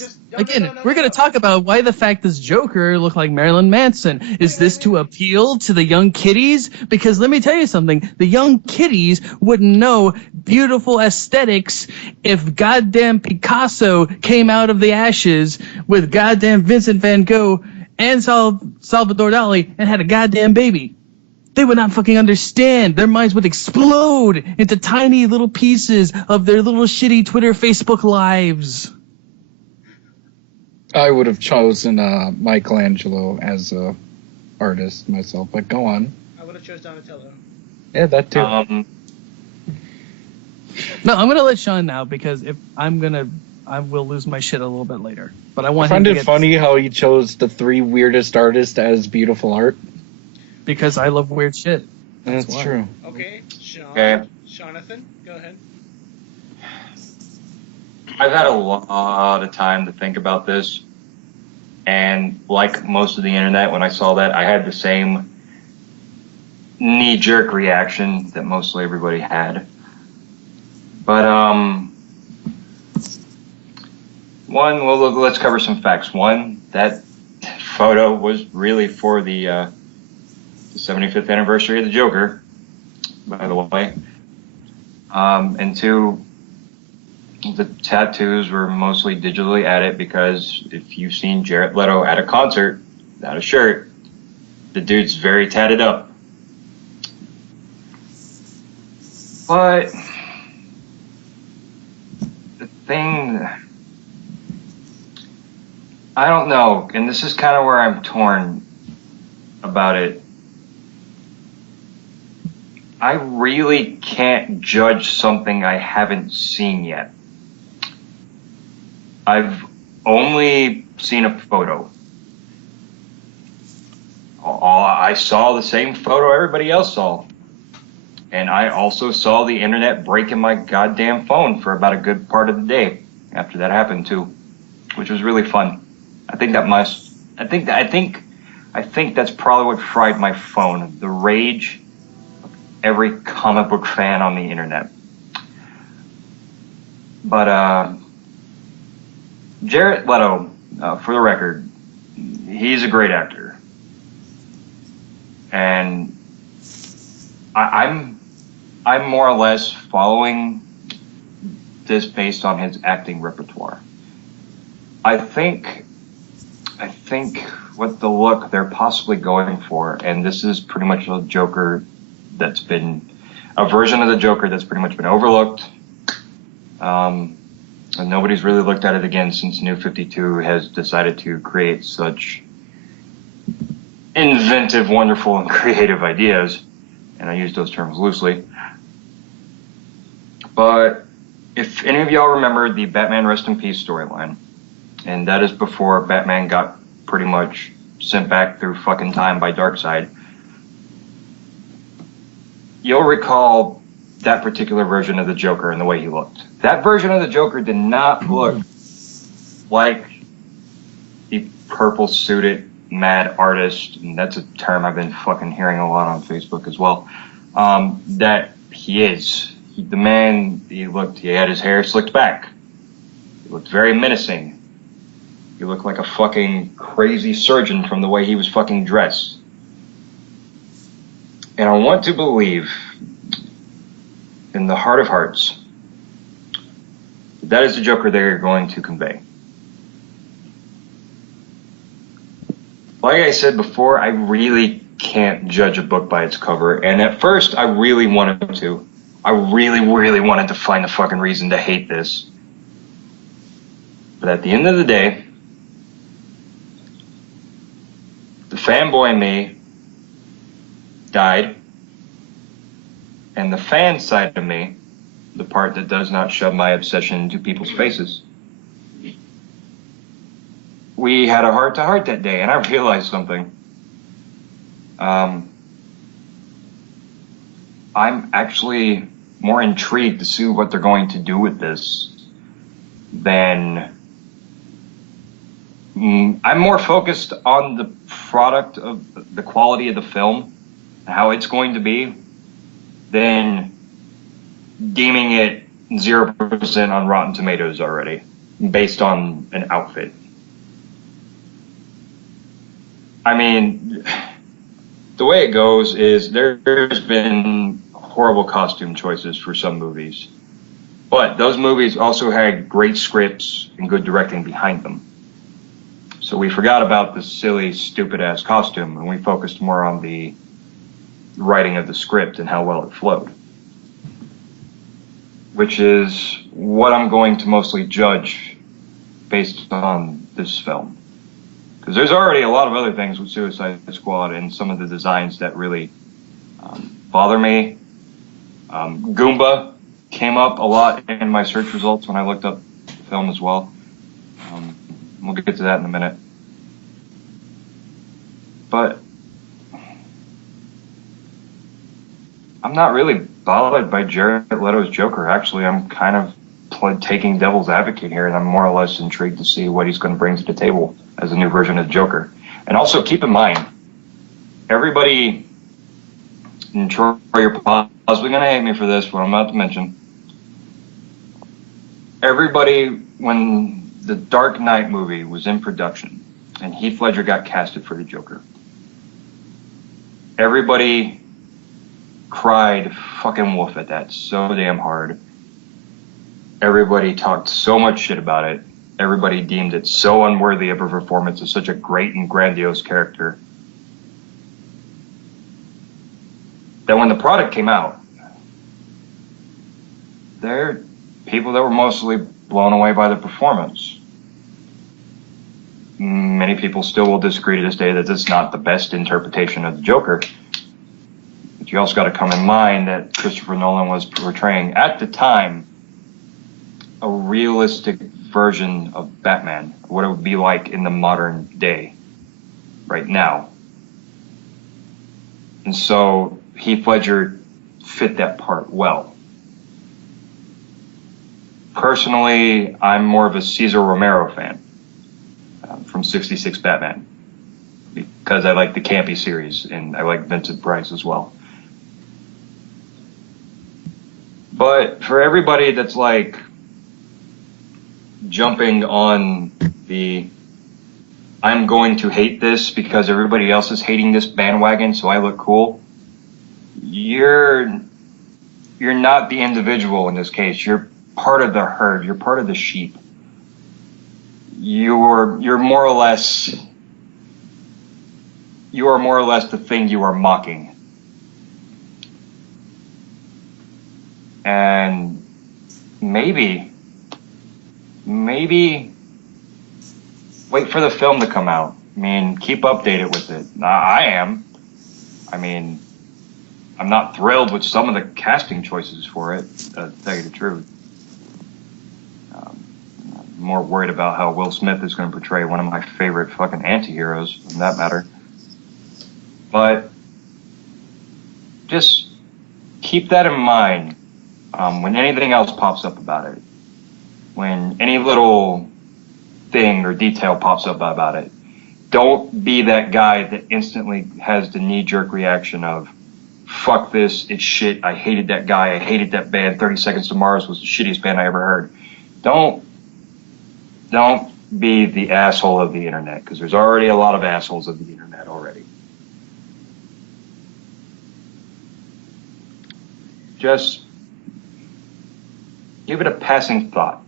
We're going to talk about why the fact this Joker looked like Marilyn Manson. Is this to appeal to the young kiddies? Because let me tell you something. The young kiddies wouldn't know beautiful aesthetics if goddamn Picasso came out of the ashes with goddamn Vincent van Gogh and Salvador Dali and had a goddamn baby. They would not fucking understand. Their minds would explode into tiny little pieces of their little shitty Twitter, Facebook lives. I would have chosen Michelangelo as a artist myself, but go on. I would have chose Donatello. Yeah, that too. No, I'm gonna let Sean now because I will lose my shit a little bit later. But I I want find him to it funny how he chose the three weirdest artists as beautiful art. because I love weird shit. That's why. true. Okay, Sean. Okay. Jonathan, go ahead. I've had a lot of time to think about this, and like most of the internet, when I saw that, I had the same knee-jerk reaction that mostly everybody had. But let's cover some facts. One, that photo was really for the 75th anniversary of the Joker. by the way. And two, the tattoos were mostly digitally added because if you've seen Jared Leto at a concert without a shirt, the dude's very tatted up. But the thing, I don't know, and this is kind of where I'm torn about it. I really can't judge something I haven't seen yet. I've only seen a photo. I saw the same photo everybody else saw. And I also saw the internet breaking my goddamn phone for about a good part of the day after that happened too, which was really fun. I think that's probably what fried my phone. The rage of every comic book fan on the internet. But Jared Leto, for the record, he's a great actor. And I'm more or less following this based on his acting repertoire. I think what the look they're possibly going for, and this is pretty much a Joker that's been a version of the Joker that's pretty much been overlooked. And nobody's really looked at it again since New 52 has decided to create such inventive, wonderful, and creative ideas. And I use those terms loosely. But if any of y'all remember the Batman Rest in Peace storyline, and that is before Batman got pretty much sent back through fucking time by Darkseid, you'll recall that particular version of the Joker and the way he looked. That version of the Joker did not look like the purple-suited mad artist, and that's a term I've been fucking hearing a lot on Facebook as well, that he is. The man, he had his hair slicked back. He looked very menacing. He looked like a fucking crazy surgeon from the way he was fucking dressed. And I want to believe, in the heart of hearts, that is the Joker they're going to convey. Like I said before, I really can't judge a book by its cover. And at first, I really wanted to. I really, really wanted to find a fucking reason to hate this. But at the end of the day, the fanboy in me died. And the fan side of me, the part that does not shove my obsession into people's faces, we had a heart-to-heart that day, and I realized something. I'm actually more intrigued to see what they're going to do with this than... I'm more focused on the product of the quality of the film, how it's going to be, than deeming it 0% on Rotten Tomatoes already, based on an outfit. I mean, the way it goes is there's been horrible costume choices for some movies, but those movies also had great scripts and good directing behind them. So we forgot about the silly, stupid-ass costume, and we focused more on the writing of the script and how well it flowed, which is what I'm going to mostly judge based on this film. Because there's already a lot of other things with Suicide Squad and some of the designs that really bother me. Goomba came up a lot in my search results when I looked up the film as well. We'll get to that in a minute. But I'm not really bothered by Jared Leto's Joker. Actually, I'm kind of taking devil's advocate here, and I'm more or less intrigued to see what he's going to bring to the table as a new version of Joker. And also keep in mind, everybody, and Troy, you're possibly going to hate me for this, but I'm about to mention, everybody, when the Dark Knight movie was in production and Heath Ledger got casted for the Joker, everybody cried fucking wolf at that so damn hard. Everybody talked so much shit about it. Everybody deemed it so unworthy of a performance of such a great and grandiose character. That when the product came out, there are people that were mostly blown away by the performance. Many people still will disagree to this day that it's not the best interpretation of the Joker. But you also got to come in mind that Christopher Nolan was portraying, at the time, a realistic version of Batman, what it would be like in the modern day, right now. And so Heath Ledger fit that part well. Personally, I'm more of a Cesar Romero fan from '66 Batman, because I like the campy series and I like Vincent Price as well. But for everybody that's like jumping on the I'm going to hate this because everybody else is hating this bandwagon so I look cool, you're not the individual in this case. You're part of the herd. You're part of the sheep. You are more or less the thing you are mocking. And maybe wait for the film to come out. I mean, keep updated with it. I am. I mean, I'm not thrilled with some of the casting choices for it, to tell you the truth. I'm more worried about how Will Smith is going to portray one of my favorite fucking anti-heroes, in that matter. But just keep that in mind when anything else pops up about it. When any little thing or detail pops up about it, don't be that guy that instantly has the knee-jerk reaction of, fuck this, it's shit, I hated that guy, I hated that band, 30 Seconds to Mars was the shittiest band I ever heard. Don't be the asshole of the internet, because there's already a lot of assholes of the internet already. Just give it a passing thought.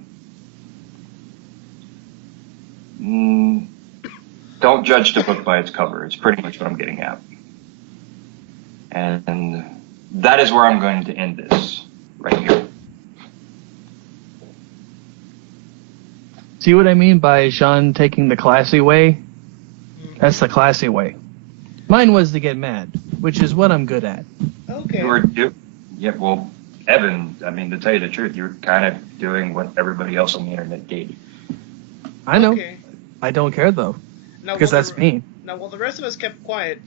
Don't judge the book by its cover. It's pretty much what I'm getting at. And that is where I'm going to end this, right here. See what I mean by Sean taking the classy way? That's the classy way. Mine was to get mad, which is what I'm good at. Okay. Yeah, well, Evan, I mean, to tell you the truth, you're kind of doing what everybody else on the internet did. I know. Okay. I don't care, though, Now, because while that's me. Now, while the rest of us kept quiet,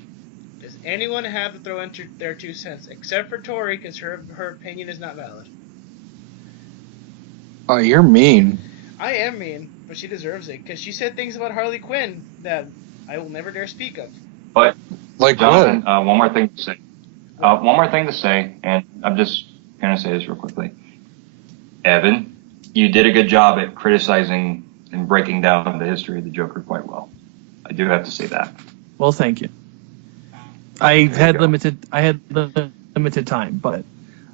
does anyone have to throw in their 2 cents? Except for Tori, because her opinion is not valid. Oh, you're mean. I am mean, but she deserves it, because she said things about Harley Quinn that I will never dare speak of. But, Like Jonathan, what? one more thing to say. One more thing to say, and I'm just going to say this real quickly. Evan, you did a good job at criticizing and breaking down the history of the Joker quite well. I do have to say that. Well, thank you. I had limited time, but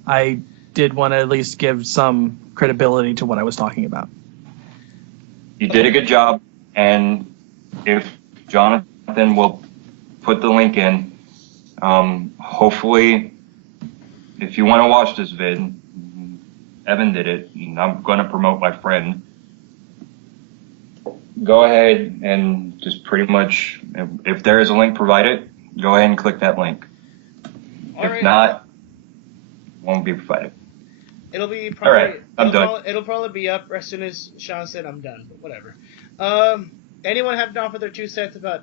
I did want to at least give some credibility to what I was talking about. You did a good job, and if Jonathan will put the link in, hopefully, if you want to watch this vid, Evan did it, and I'm going to promote my friend. Go ahead and just pretty much, if there is a link provided, go ahead and click that link. If not, it won't be provided. It'll be probably. All right, I'm done. It'll probably be up as soon as Sean said I'm done. But whatever. Anyone have to offer their 2 cents about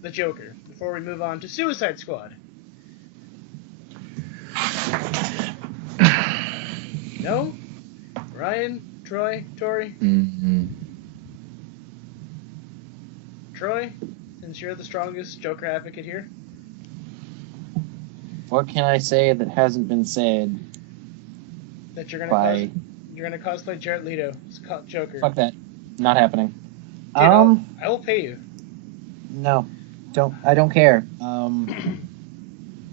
the Joker before we move on to Suicide Squad? No? Ryan, Troy, Tori. Mm-hmm. Troy, since you're the strongest Joker advocate here. What can I say that hasn't been said? That you're by... gonna cosplay Jared Leto, Joker. Fuck that. Not happening. Dude, I will pay you. No. I don't care.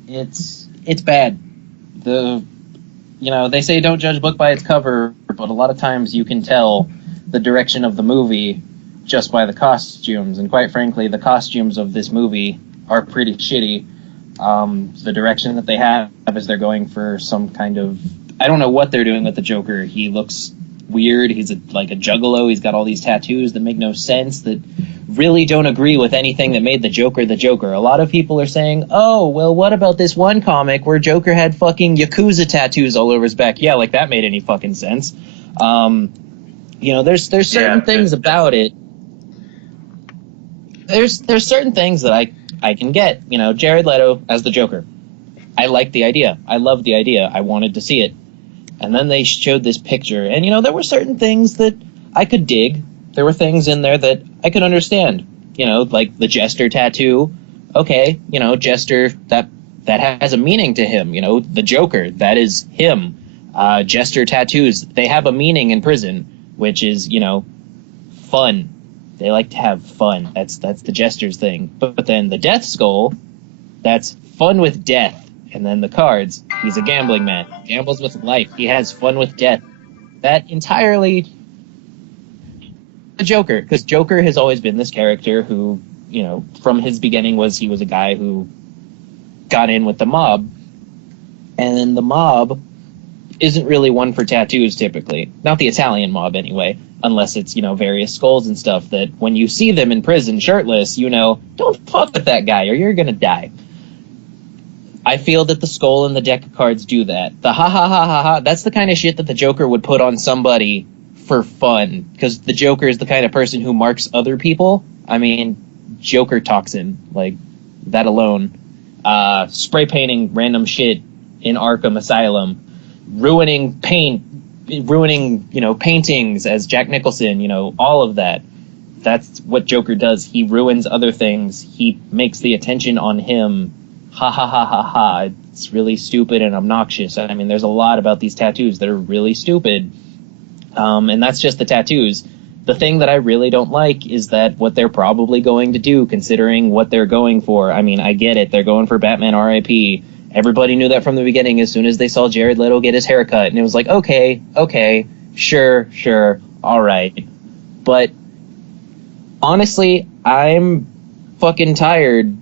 It's bad. The they say don't judge a book by its cover, but a lot of times you can tell the direction of the movie just by the costumes. And quite frankly, the costumes of this movie are pretty shitty. The direction that they have is they're going for some kind of... I don't know what they're doing with the Joker. He looks weird. He's like a juggalo. He's got all these tattoos that make no sense, that really don't agree with anything that made the Joker the Joker. A lot of people are saying, oh, well, what about this one comic where Joker had fucking Yakuza tattoos all over his back? Yeah, like that made any fucking sense. There's certain things about it. There's certain things that I can get. Jared Leto as the Joker. I liked the idea. I loved the idea. I wanted to see it. And then they showed this picture, and there were certain things that I could dig. There were things in there that I could understand. Like the Jester tattoo. Okay, Jester, that has a meaning to him. The Joker, that is him. Jester tattoos, they have a meaning in prison, which is, fun. They like to have fun. That's the Jester's thing. But then the Death Skull, that's fun with death. And then the cards, he's a gambling man. Gambles with life. He has fun with death. That entirely... the Joker. Because Joker has always been this character who, from his beginning he was a guy who got in with the mob. And then the mob isn't really one for tattoos, typically. Not the Italian mob, anyway. Unless it's, various skulls and stuff that when you see them in prison shirtless, don't fuck with that guy or you're gonna die. I feel that the skull and the deck of cards do that. The ha ha ha ha ha, that's the kind of shit that the Joker would put on somebody for fun. Because the Joker is the kind of person who marks other people. I mean, Joker toxin, like, that alone. Spray painting random shit in Arkham Asylum. Ruining paintings as Jack Nicholson, all of that. That's what Joker does. He ruins other things. He makes the attention on him. Ha ha ha ha ha. It's really stupid and obnoxious. I mean, there's a lot about these tattoos that are really stupid. And that's just the tattoos. The thing that I really don't like is that what they're probably going to do, considering what they're going for. I mean, I get it. They're going for Batman R.I.P. Everybody knew that from the beginning as soon as they saw Jared Leto get his haircut. And it was like, okay, sure, all right. But honestly, I'm fucking tired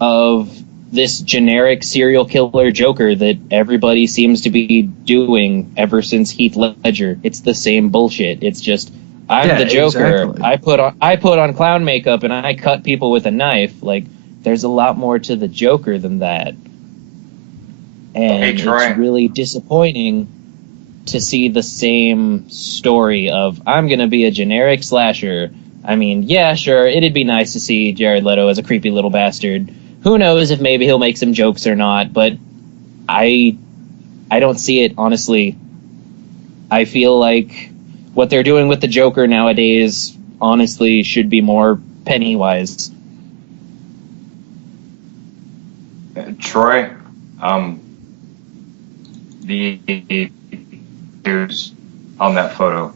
of this generic serial killer Joker that everybody seems to be doing ever since Heath Ledger. It's the same bullshit. It's just, I'm the Joker. Exactly. I put on clown makeup and I cut people with a knife. Like, there's a lot more to the Joker than that. And it's really disappointing to see the same story of, I'm going to be a generic slasher. I mean, yeah, sure, it'd be nice to see Jared Leto as a creepy little bastard. Who knows if maybe he'll make some jokes or not, but I don't see it, honestly. I feel like what they're doing with the Joker nowadays, honestly, should be more Pennywise. Troy, the dudes on that photo,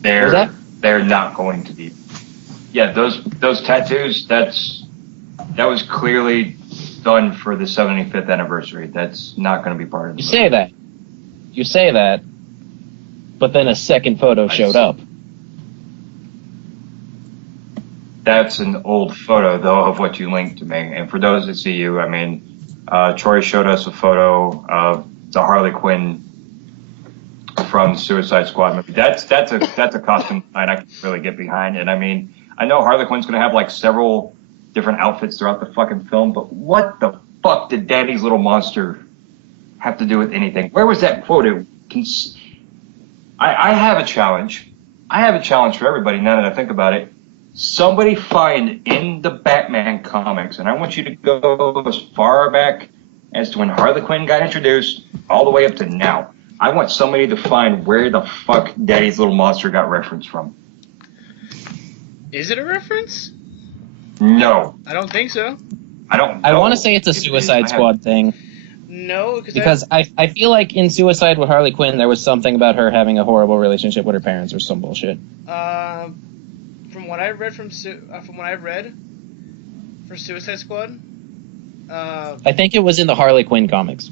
they're not going to be. Yeah, those tattoos. That was clearly done for the 75th anniversary. That's not going to be part of it. You say that, but then a second photo showed up. That's an old photo, though, of what you linked to me. And for those that see you, I mean, Troy showed us a photo of the Harley Quinn from Suicide Squad movie. That's a costume design I can really get behind. And I mean, I know Harley Quinn's going to have like several different outfits throughout the fucking film, but what the fuck did Daddy's Little Monster have to do with anything? Where was that quoted? I have a challenge. I have a challenge for everybody now that I think about it. Somebody find in the Batman comics, and I want you to go as far back as to when Harley Quinn got introduced all the way up to now. I want somebody to find where the fuck Daddy's Little Monster got referenced from. Is it a reference? No. I don't think so. I want to say it's a Suicide Squad thing. No, because I feel like in Suicide with Harley Quinn there was something about her having a horrible relationship with her parents or some bullshit. From what I read for Suicide Squad, I think it was in the Harley Quinn comics.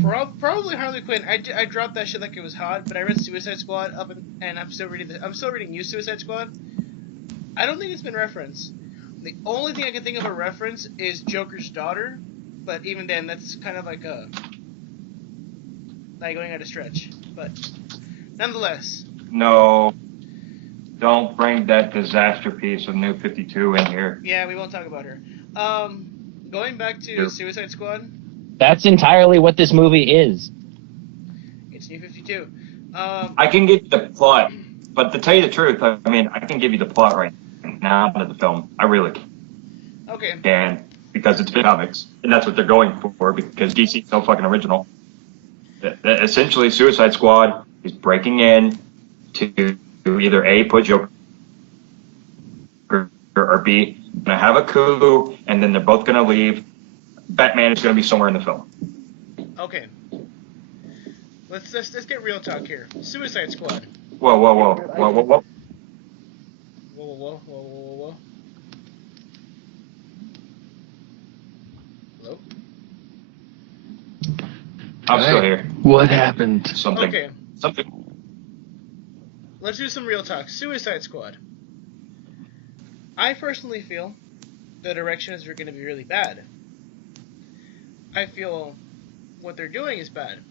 Probably Harley Quinn. I dropped that shit like it was hot, but I read Suicide Squad and I'm still reading New Suicide Squad. I don't think it's been referenced. The only thing I can think of a reference is Joker's daughter, but even then, that's kind of like going at a stretch. But nonetheless. No, don't bring that disaster piece of New 52 in here. Yeah, we won't talk about her. Going back to Suicide Squad. That's entirely what this movie is. It's New 52. I can give you the plot, but to tell you the truth, I mean, I can give you the plot right now of the film. I really can. Okay. And because it's big comics, and that's what they're going for, because DC's so fucking original. Essentially, Suicide Squad is breaking in to either A, put Joker, or B, gonna have a coup, and then they're both gonna leave. Batman is gonna be somewhere in the film. Okay. Let's get real talk here. Suicide Squad. Whoa. Whoa. Hello? I'm still here. What happened? Something. Okay. Let's do some real talk. Suicide Squad. I personally feel the directions are going to be really bad. I feel what they're doing is bad.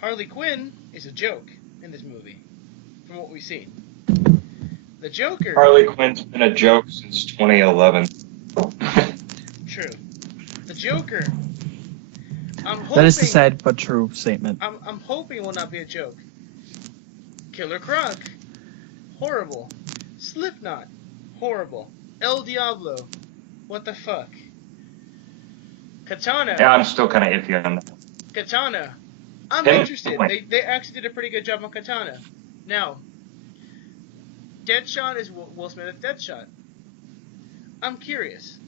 Harley Quinn is a joke in this movie, from what we've seen. The Joker... Harley Quinn's been a joke since 2011. True. The Joker... That is a sad but true statement. I'm hoping it will not be a joke. Killer Croc. Horrible. Slipknot. Horrible. El Diablo. What the fuck? Katana. Yeah, I'm still kind of iffy on that. Katana. I'm Hey, interested. wait. They actually did a pretty good job on Katana. Now, Deadshot is Will Smith as Deadshot. I'm curious.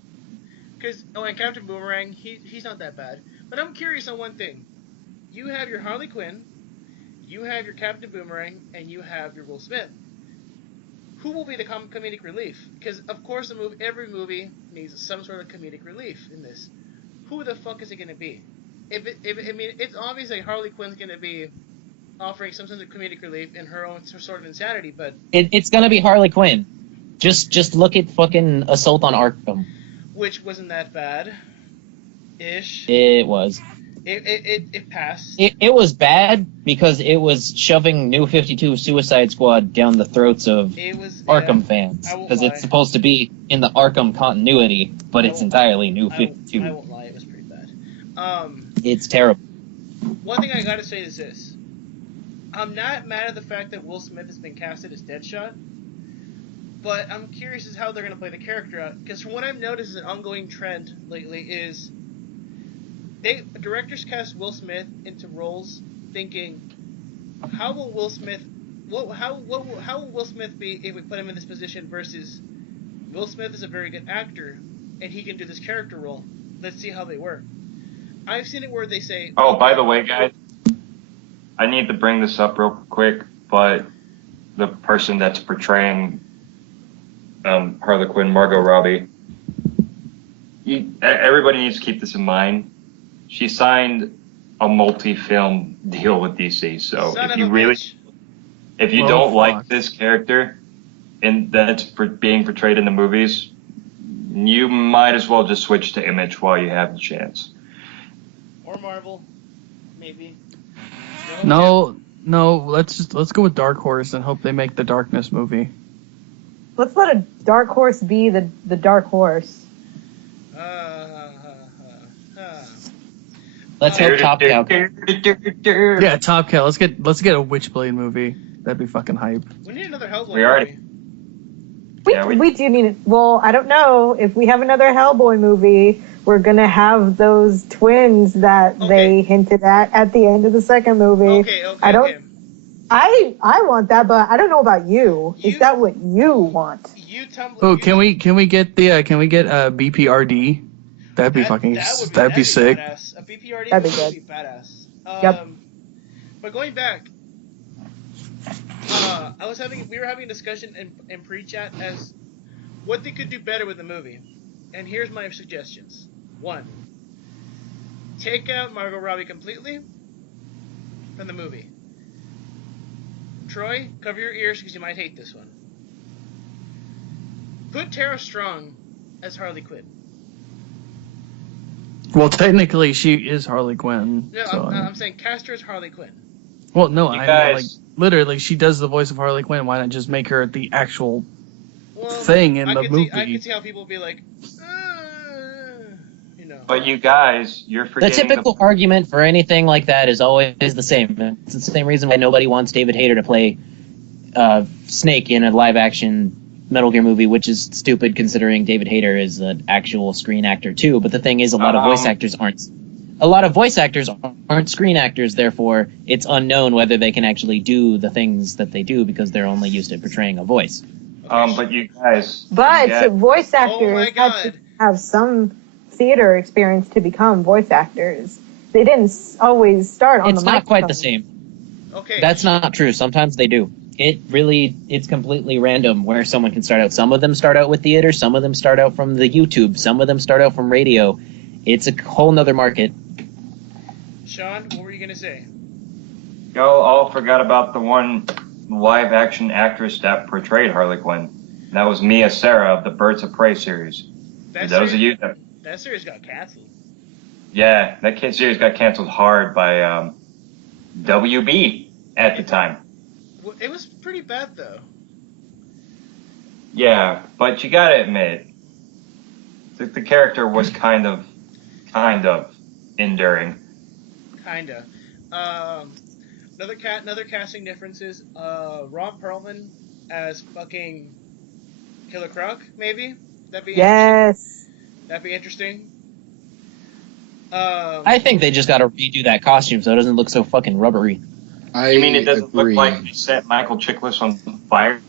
And Captain Boomerang, he's not that bad. But I'm curious on one thing. You have your Harley Quinn, you have your Captain Boomerang, and you have your Will Smith. Who will be the comedic relief? Because, of course, every movie needs some sort of comedic relief in this. Who the fuck is it going to be? It's obvious that Harley Quinn's going to be offering some sort of comedic relief in her own sort of insanity, but... It's going to be Harley Quinn. Just look at fucking Assault on Arkham. Which wasn't that bad. Ish. It was. It passed. It was bad because it was shoving New 52 Suicide Squad down the throats of Arkham fans. Because it's supposed to be in the Arkham continuity, but it's entirely New 52. I won't lie, it was pretty bad. It's terrible. One thing I gotta say is this. I'm not mad at the fact that Will Smith has been casted as Deadshot, but I'm curious as how they're gonna play the character out. Because from what I've noticed is an ongoing trend lately is directors cast Will Smith into roles thinking, how will Will Smith be if we put him in this position versus Will Smith is a very good actor and he can do this character role. Let's see how they work. I've seen it where they say... Oh, by the way, guys, I need to bring this up real quick, but the person that's portraying Harley Quinn, Margot Robbie, everybody needs to keep this in mind. She signed a multi-film deal with DC, so if you don't like this character and that's being portrayed in the movies, you might as well just switch to Image while you have the chance. Or Marvel, maybe. No, let's go with Dark Horse and hope they make the Darkness movie. Let's let a dark horse be the dark horse. Let's hope Top Cow. Yeah, Top Cow. Let's get a Witchblade movie. That'd be fucking hype. We need another Hellboy We already. movie. We do need it. Well, I don't know. If we have another Hellboy movie, we're going to have those twins that they hinted at the end of the second movie. Okay. I want that, but I don't know about you. Is that what you want? Can we get BPRD? That'd be sick. Badass. A BPRD that'd be would good. be badass. Yep. But going back, we were having a discussion in pre-chat as what they could do better with the movie, and here's my suggestions. One, take out Margot Robbie completely from the movie. Troy, cover your ears because you might hate this one. Put Tara Strong as Harley Quinn. Well, technically, she is Harley Quinn. No, so, I'm saying cast her as Harley Quinn. Well, no, You I guys- mean, like, literally, she does the voice of Harley Quinn. Why not just make her the actual Well, thing in I the could movie? I could see how people would be like, you know. But you guys, you're The forgetting typical argument for anything like that is always the same. It's the same reason why nobody wants David Hayter to play Snake in a live-action Metal Gear movie, which is stupid considering David Hayter is an actual screen actor too. But the thing is, a lot of voice actors aren't screen actors. Therefore, it's unknown whether they can actually do the things that they do because they're only used to portraying a voice. But you guys. But yeah, voice Oh actors my had God. to have some theater experience to become voice actors. They didn't always start on It's the not quite the microphone. same. Okay. That's not true. Sometimes they do. It's completely random where someone can start out. Some of them start out with theater, some of them start out from the YouTube, some of them start out from radio. It's a whole nother market. Sean, what were you gonna say? Y'all all forgot about the one live action actress that portrayed Harley Quinn. That was Mia Sara of the Birds of Prey series. For That those of series, you that, that series got canceled. yeah, that series got canceled hard by W.I.P at the time. Well, it was pretty bad though. Yeah, but you gotta admit, the character was kind of enduring. Kinda. Another casting differences. Ron Perlman as fucking Killer Croc, maybe. That'd be Yes. That'd be interesting. I think they just gotta redo that costume so it doesn't look so fucking rubbery. I mean, it doesn't agree. look like they set Michael Chiklis on fire.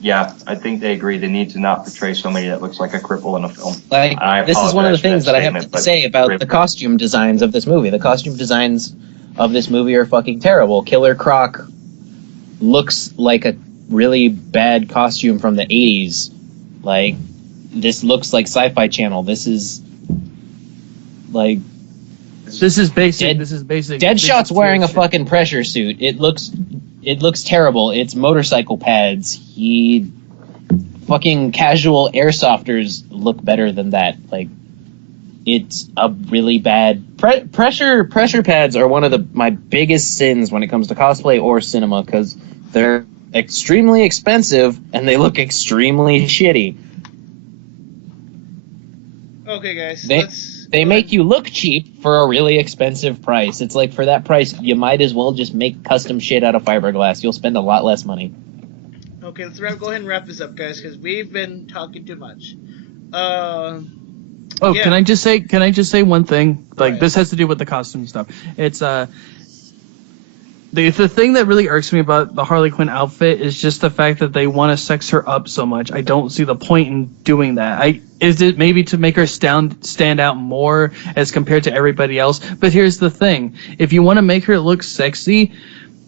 Yeah, I think they agree. They need to not portray somebody that looks like a cripple in a film. Like, I this is one of the apologize for things that I have statement, to but say about really- the costume designs of this movie. The costume designs of this movie are fucking terrible. Killer Croc looks like a really bad costume from the 80s. Like, this looks like Sci-Fi Channel. This is, like, This is basic. This is basic. Deadshot's basic wearing a shit. fucking pressure suit. It looks terrible. It's motorcycle pads. Fucking casual airsofters look better than that. Like, it's a really bad pressure pads are one of my biggest sins when it comes to cosplay or cinema because they're extremely expensive and they look extremely shitty. Okay, guys. They make you look cheap for a really expensive price. It's like, for that price, you might as well just make custom shit out of fiberglass. You'll spend a lot less money. Okay, go ahead and wrap this up, guys, because we've been talking too much. Oh, yeah. can I just say one thing? Like, Right. this has to do with the costume stuff. It's the thing that really irks me about the Harley Quinn outfit is just the fact that they want to sex her up so much. I don't see the point in doing that. Is it maybe to make her stand out more as compared to everybody else? But here's the thing: if you want to make her look sexy,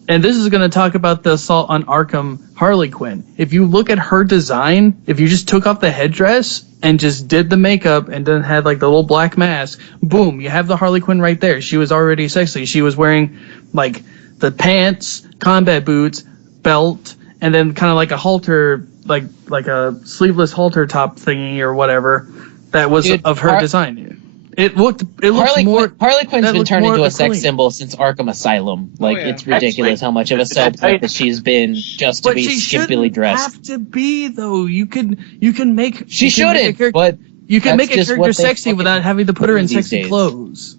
and this is going to talk about the Assault on Arkham Harley Quinn. If you look at her design, if you just took off the headdress and just did the makeup and then had like the little black mask, boom, you have the Harley Quinn right there. She was already sexy. She was wearing like the pants, combat boots, belt, and then kind of like a halter, like a sleeveless halter top thingy or whatever that was Dude, of her design. It looked more. Harley Quinn's that been looked turned more into a sex appealing. symbol since Arkham Asylum. Like, yeah. it's ridiculous how much of a soap opera she's been just to But be she skimpily shouldn't dressed. have to be though. You can make She you can make a shouldn't, character- but you can that's make a just character what they sexy fucking without having to put her in do these sexy days. clothes.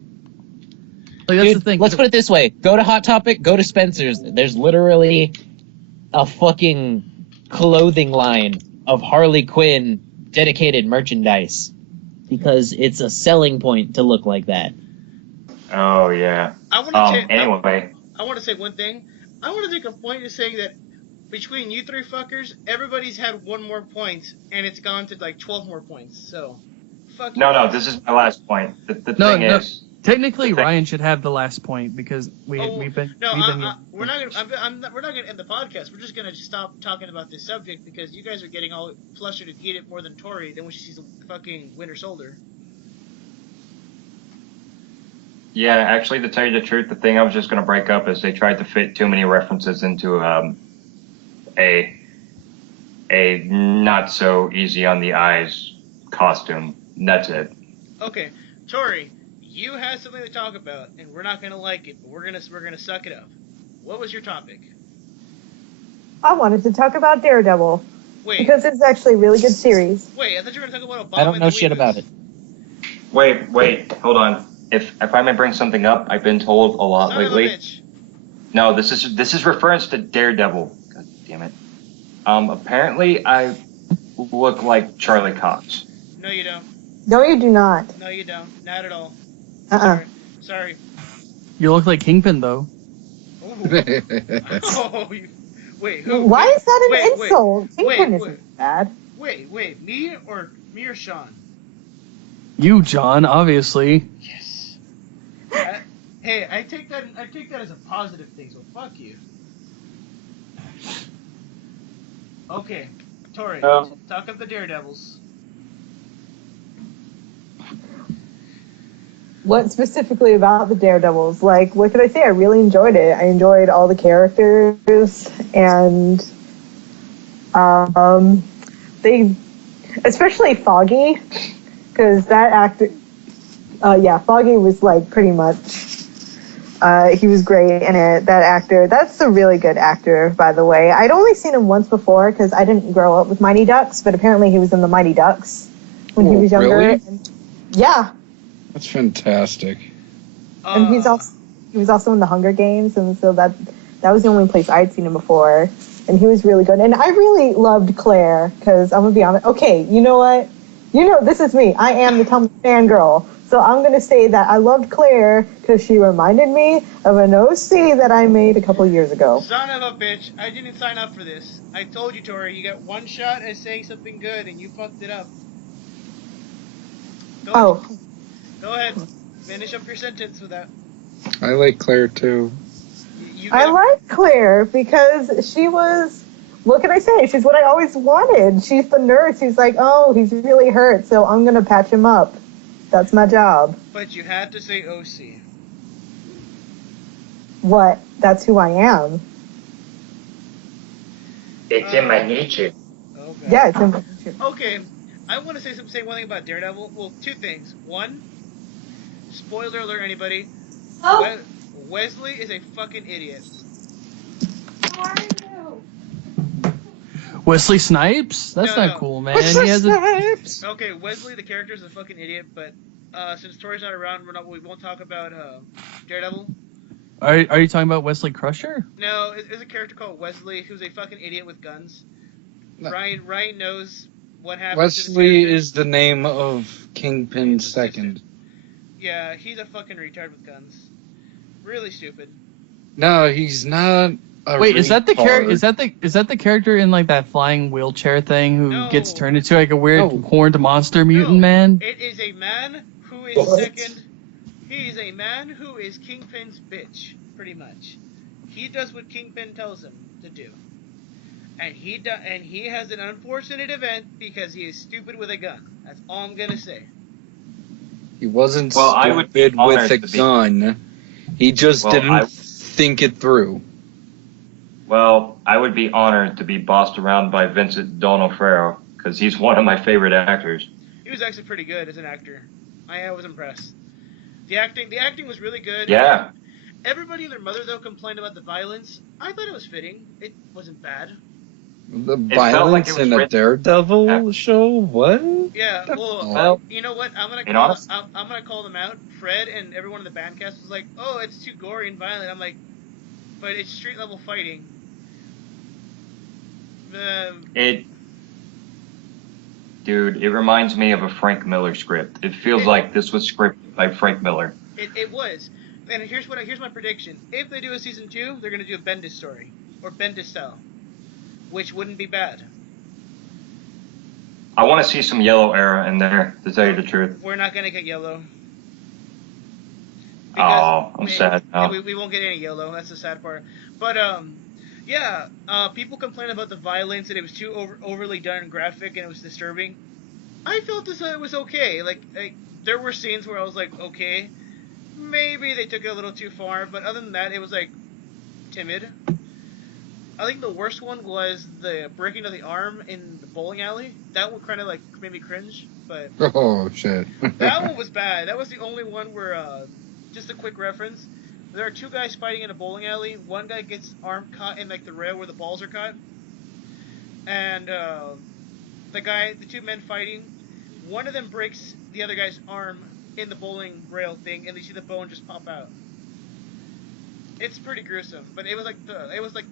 Like, that's Dude, the thing. let's put it this way. Go to Hot Topic, go to Spencer's. There's literally a fucking clothing line of Harley Quinn dedicated merchandise. Because it's a selling point to look like that. Oh yeah. I want to Anyway, I want to say one thing. I want to make a point of saying that between you three fuckers, everybody's had one more point, and it's gone to like 12 more points. So, fuck you. no. This is my last point. The thing is, Technically, the thing- Ryan should have the last point because we're not gonna. We're not gonna end the podcast. We're just gonna stop talking about this subject because you guys are getting all flustered and heated more than Tori. Then when she sees the fucking Winter Soldier. Yeah, actually, to tell you the truth, the thing I was just going to break up is they tried to fit too many references into a not so easy on the eyes costume. And that's it. Okay, Tori, you had something to talk about, and we're not gonna like it, but we're gonna suck it up. What was your topic? I wanted to talk about Daredevil Wait, because it's actually a really good series. wait, I thought you were gonna talk about Obama. I don't and know the shit Weeaboos. about it. Wait, hold on. If I may bring something up, I've been told a lot Son of a lately. bitch. No, this is reference to Daredevil. God damn it. Apparently I look like Charlie Cox. No, you don't. No, you do not. No, you don't. Not at all. Uh-uh. Sorry. You look like Kingpin, though. Ooh. Oh, wait, who? Why is that an Wait, insult? Kingpin wait. isn't bad. Wait, me or Sean? You, John, obviously. Yes. Hey, I take that as a positive thing. So fuck you. Okay, Tori, talk of the Daredevils. What specifically about the Daredevils? Like, what could I say? I really enjoyed it. I enjoyed all the characters, and they, especially Foggy, because that actor, Foggy was like pretty much, he was great in it. That actor, that's a really good actor, by the way. I'd only seen him once before because I didn't grow up with Mighty Ducks, but apparently he was in the Mighty Ducks when he was younger. Really? Yeah. That's fantastic. And he was also in the Hunger Games, and so that was the only place I'd seen him before. And he was really good. And I really loved Claire, because I'm gonna be honest. Okay, you know what? This is me. I am the Tumblr fangirl. So I'm gonna say that I loved Claire because she reminded me of an OC that I made a couple years ago. Son of a bitch! I didn't sign up for this. I told you, Tori, you got one shot at saying something good, and you fucked it up. Go ahead. Finish up your sentence with that. I like Claire too. I like Claire because she was, what can I say? She's what I always wanted. She's the nurse who's like, oh, he's really hurt, so I'm going to patch him up. That's my job. But you had to say OC. What? That's who I am. It's in my nature. Okay. Yeah, it's in my nature. Okay, I want to say one thing about Daredevil. Well, two things. One, spoiler alert, anybody. Oh. Wesley is a fucking idiot. How are you? Wesley Snipes? That's No. not cool, man. He has Okay, Wesley, the character, is a fucking idiot, but since Tori's not around, we won't talk about Daredevil. Are you talking about Wesley Crusher? No, there's a character called Wesley who's a fucking idiot with guns. No. Ryan knows what happened. Wesley is the name of Kingpin's second. Yeah, he's a fucking retard with guns. Really stupid. No, he's not. Wait, is that the retard. is that the character in like that flying wheelchair thing who No. gets turned into like a weird No. horned monster mutant No, man? It is a man who is What? second. He is a man who is Kingpin's bitch, pretty much. He does what Kingpin tells him to do. And he has an unfortunate event because he is stupid with a gun. That's all I'm gonna say. He wasn't Well, I would be stupid with honored a to be- gun. He just didn't think it through. Well, I would be honored to be bossed around by Vincent D'Onofrio because he's one of my favorite actors. He was actually pretty good as an actor. I was impressed. The acting was really good. Yeah. Everybody and their mother though complained about the violence. I thought it was fitting. It wasn't bad. The felt like violence it was in a written- Daredevil show? What? Yeah, well, Well, you know what? I'm in honest- gonna call them out. Fred and everyone in the bandcast was like, "Oh, it's too gory and violent." I'm like, "But it's street level fighting." Dude, it reminds me of a Frank Miller script. It feels like this was scripted by Frank Miller. It was. And here's my prediction. If they do a season 2, they're gonna do a Bendis story or Bendis style, which wouldn't be bad. I want to see some Yellow Era in there, to tell you the truth. We're not gonna get Yellow. Oh, I'm sad now. We won't get any Yellow. That's the sad part. But people complain about the violence and it was too overly done and graphic and it was disturbing. I felt it was okay. Like there were scenes where I was like, okay, maybe they took it a little too far, but other than that, it was like timid. I think the worst one was the breaking of the arm in the bowling alley. That one kind of like made me cringe, but Oh shit. that one was bad. That was the only one where, just a quick reference. There are two guys fighting in a bowling alley. One guy gets arm caught in like the rail where the balls are caught, and the two men fighting, one of them breaks the other guy's arm in the bowling rail thing, and you see the bone just pop out. It's pretty gruesome, but it was like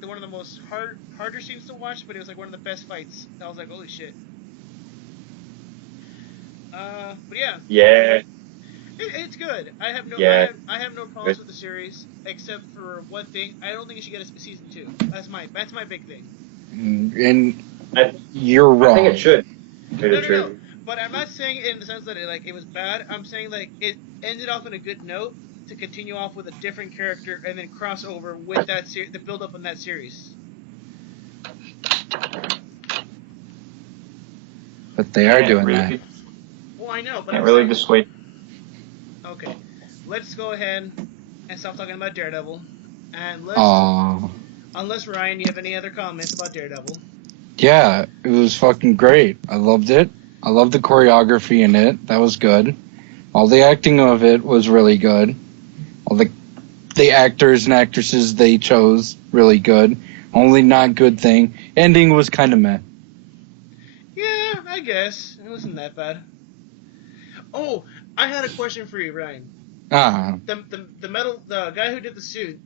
one of the most harder scenes to watch, but it was like one of the best fights. I was like, holy shit. But yeah. Yeah. It's good. I have no problems with the series, except for one thing. I don't think it should get a season 2. That's my big thing. And you're wrong. I think it should. No. But I'm not saying it in the sense that it was bad. I'm saying like it ended off on a good note to continue off with a different character and then cross over with that the build up on that series. But they are doing really that. Well, I know, but Can't really dissuade. Okay, let's go ahead and stop talking about Daredevil, and unless Ryan, you have any other comments about Daredevil? Yeah, it was fucking great. I loved it. I loved the choreography in it. That was good. All the acting of it was really good. All the actors and actresses they chose, really good. Only not good thing, ending was kind of meh. Yeah, I guess. It wasn't that bad. Oh, I had a question for you, Ryan. The guy who did the suit,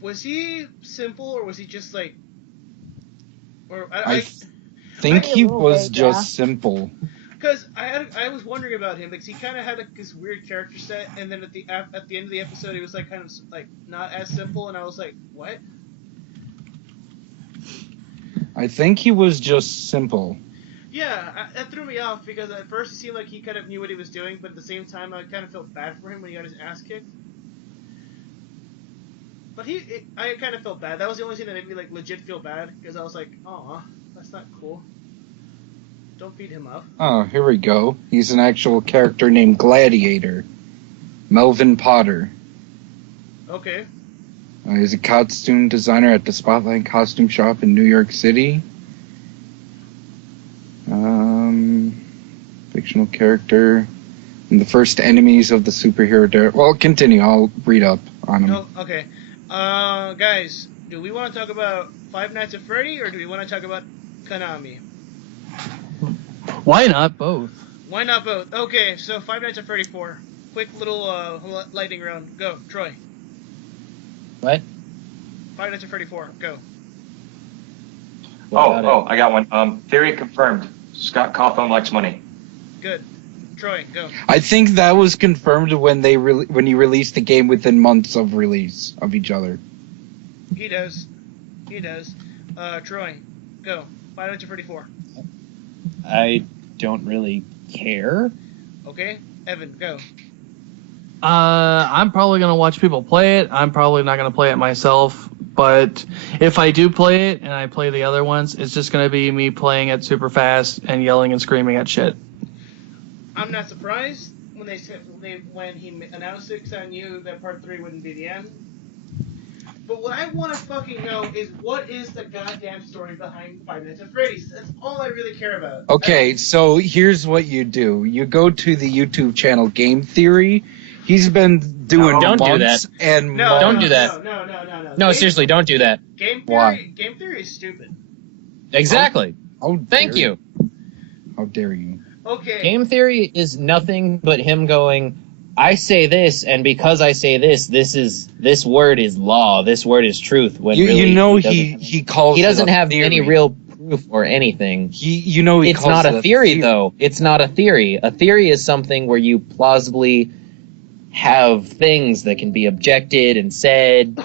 was he simple or was he just like... Or I think he was just simple. Because I was wondering about him because he kind of had this weird character set, and then at the end of the episode he was like kind of like not as simple, and I was like, what? I think he was just simple. Yeah, that threw me off because at first it seemed like he kind of knew what he was doing, but at the same time I kind of felt bad for him when he got his ass kicked. But I kind of felt bad. That was the only thing that made me like legit feel bad because I was like, aw, that's not cool. Don't beat him up. Oh, here we go. He's an actual character named Gladiator. Melvin Potter. Okay. He's a costume designer at the Spotlight Costume Shop in New York City. Fictional character. And the first enemies of the superhero Daredevil. Well, continue. I'll read up on him. Oh, okay. Guys, do we want to talk about Five Nights at Freddy or do we want to talk about Konami? Why not both? Why not both? Okay, so Five Nights at Freddy 4. Quick little lightning round. Go, Troy. What? Five Nights at Freddy 4. Go. I got one. Theory confirmed. Scott Cawthon likes money. Good. Troy, go. I think that was confirmed when when he released the game within months of release of each other. He does. Troy, go. Five Nights at Freddy 4. I don't really care. Okay. Evan, go. I'm probably going to watch people play it. I'm probably not going to play it myself. But if I do play it and I play the other ones, it's just going to be me playing it super fast and yelling and screaming at shit. I'm not surprised when he announced it because I knew that part 3 wouldn't be the end. But what I want to fucking know is what is the goddamn story behind Five Nights at Freddy's? That's all I really care about. Okay, so here's what you do. You go to the YouTube channel Game Theory. He's been doing Don't do months that. and No, Don't do that. No, Seriously, don't do that. Game Theory. Why? Game Theory is stupid. Exactly. Thank you. How dare you? Okay. Game theory is nothing but him going, I say this, and because I say this word is law. This word is truth. When he calls. He doesn't it a have theory. any real proof or anything. He it's calls not it a theory, though. It's not a theory. A theory is something where you plausibly have things that can be objected and said.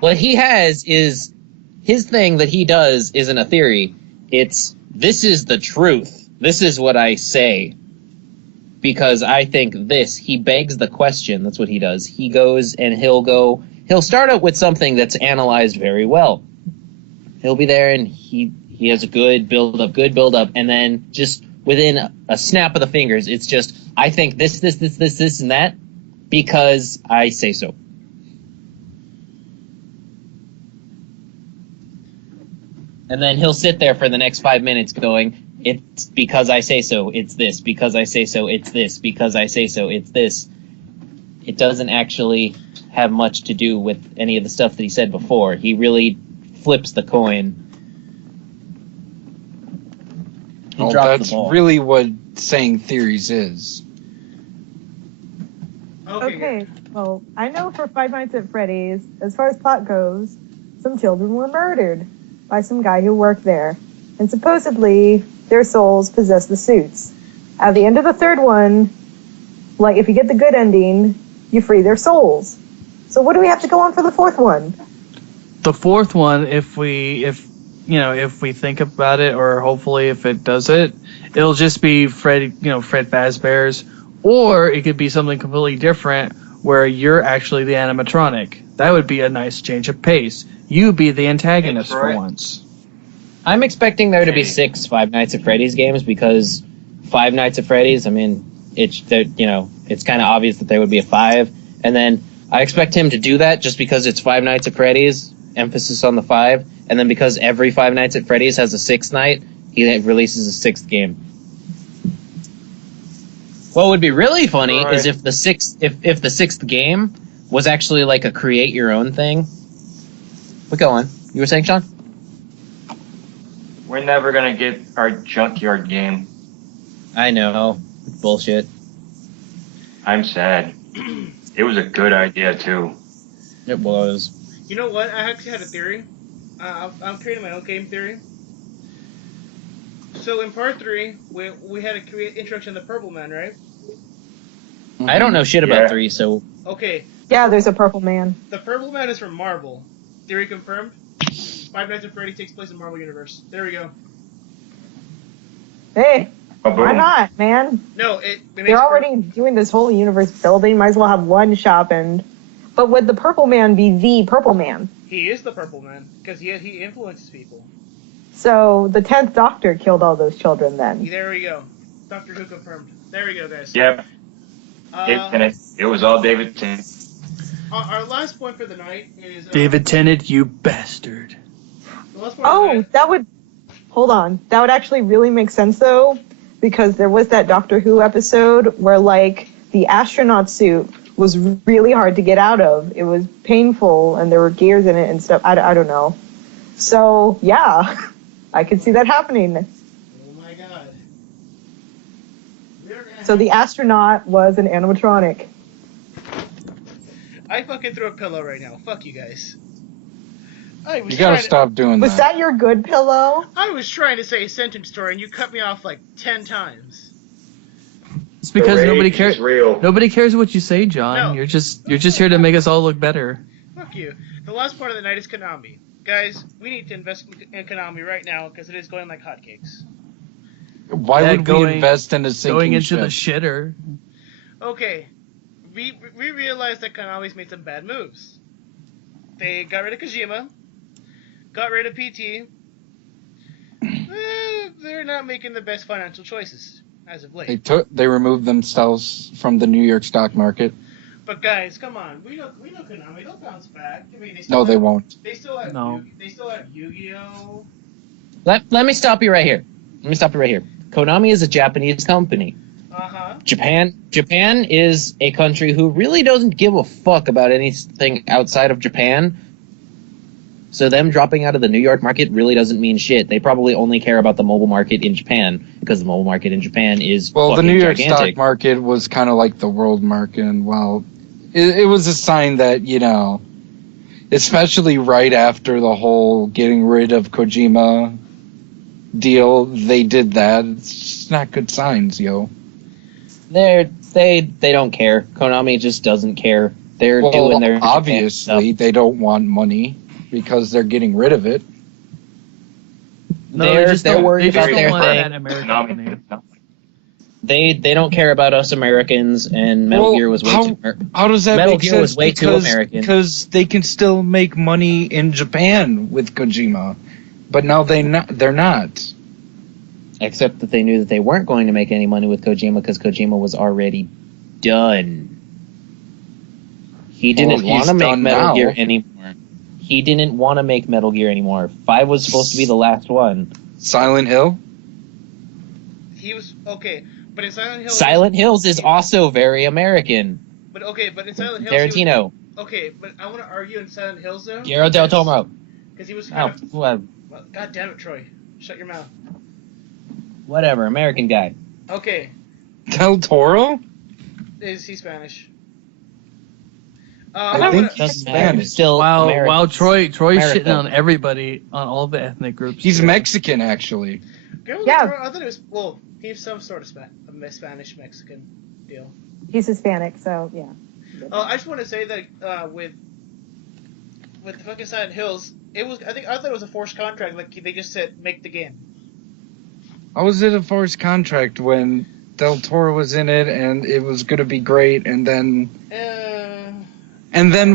What he has is his thing that he does isn't a theory. This is the truth. This is what I say. Because I think this. He begs the question. That's what he does. He goes and he'll start out with something that's analyzed very well. He'll be there and he has a good build up, and then just within a snap of the fingers, it's just, I think this, and that. because I say so. And then he'll sit there for the next 5 minutes going, it's because I say so, it's this, because I say so, it's this, because I say so, it's this. It doesn't actually have much to do with any of the stuff that he said before. He really flips the coin. He Well, dropped that's the ball. really what saying theories is. Okay, well, I know for Five Nights at Freddy's, as far as plot goes, some children were murdered by some guy who worked there. And supposedly, their souls possess the suits. At the end of the third one, like, if you get the good ending, you free their souls. So what do we have to go on for the fourth one? The fourth one, if we think about it, or hopefully if it does it, it'll just be Fred Fazbear's, or it could be something completely different where you're actually the animatronic. That would be a nice change of pace. You be the antagonist for once. I'm expecting there to be 6 Five Nights at Freddy's games because Five Nights at Freddy's, I mean, it's kind of obvious that there would be a 5. And then I expect him to do that just because it's Five Nights at Freddy's, emphasis on the 5. And then because every Five Nights at Freddy's has a 6th night, he releases a 6th game. What would be really funny is if the 6th game was actually like a create your own thing. But go on. You were saying, Sean? We're never gonna get our junkyard game. I know. Bullshit. I'm sad. It was a good idea too. It was. You know what? I actually had a theory. I'm creating my own game theory. So in part 3, we had a introduction of the Purple Man, right? I don't know shit about 3, so... Okay. Yeah, there's a Purple Man. The Purple Man is from Marvel. Theory confirmed. Five Nights at Freddy takes place in Marvel Universe. There we go. Hey, why not, man? No, it makes They're already doing this whole universe building. Might as well have one shop and... But would the Purple Man be the Purple Man? He is the Purple Man, because he influences people. So the 10th Doctor killed all those children then. There we go. Doctor Who confirmed. There we go, guys. Yep. It was all David Tennant. Our last point for the night is... David Tennant, you bastard. The last point of the night, that would... Hold on. That would actually really make sense, though, because there was that Doctor Who episode where, like, the astronaut suit was really hard to get out of. It was painful, and there were gears in it and stuff. I don't know. So, yeah, I could see that happening. oh my god. So the astronaut was an animatronic. I fucking threw a pillow right now. Fuck you guys. You gotta stop doing Was that your good pillow? I was trying to say a sentence story, and you cut me off like 10 times. It's because The nobody rage cares. is real. Nobody cares what you say, John. No. You're just here to make us all look better. Fuck you. The last part of the night is Konami. Guys, we need to invest in Konami right now, because it is going like hotcakes. Why would we invest in a sinking Going into ship? the shitter. Okay, we realized that Konami's made some bad moves. They got rid of Kojima, got rid of PT. They're not making the best financial choices as of late. They removed themselves from the New York stock market. But guys, come on, we know Konami. They'll bounce back. I mean, They won't. They still have No. They still have Yu-Gi-Oh. Let me stop you right here. Konami is a Japanese company. Uh-huh. Japan is a country who really doesn't give a fuck about anything outside of Japan. So them dropping out of the New York market really doesn't mean shit. They probably only care about the mobile market in Japan, because the mobile market in Japan is Well, the fucking New York gigantic. stock market was kind of like the world market, and it was a sign that, especially right after the whole getting rid of Kojima deal, they did that. It's just not good signs, yo. They don't care. Konami just doesn't care. They're doing their obviously stuff. they don't want money because they're getting rid of it. They're worried about their want thing. that American money. They don't care about us Americans, and Metal Gear was way too. How does that Metal make Gear sense? was way too American. Because they can still make money in Japan with Kojima, but now they're not. Except that they knew that they weren't going to make any money with Kojima because Kojima was already done. He didn't Well, want he's to make done Metal now. Gear anymore. He didn't want to make Metal Gear anymore. 5 was supposed to be the last one. Silent Hill? He was okay, but in Silent Hill. Silent Hills is also very American. But in Silent Hills. Tarantino. Okay, but I want to argue in Silent Hills though. Guillermo del Toro. Because he was Oh, kind of. well, Well, God damn it, Troy! Shut your mouth. whatever, American guy. Okay, Del Toro? is he Spanish? I think wanna- he's Spanish. Still American. While Troy's America. shitting on everybody, on all the ethnic groups. He's Mexican, actually. Guillermo Yeah. del Toro, I thought it was. Well, he's some sort of Spanish Mexican deal. He's Hispanic, so yeah. I just want to say that with the fucking Silent Hills, I thought it was a forced contract. Like they just said, make the game. How was it a forced contract when Del Toro was in it and it was going to be great, and then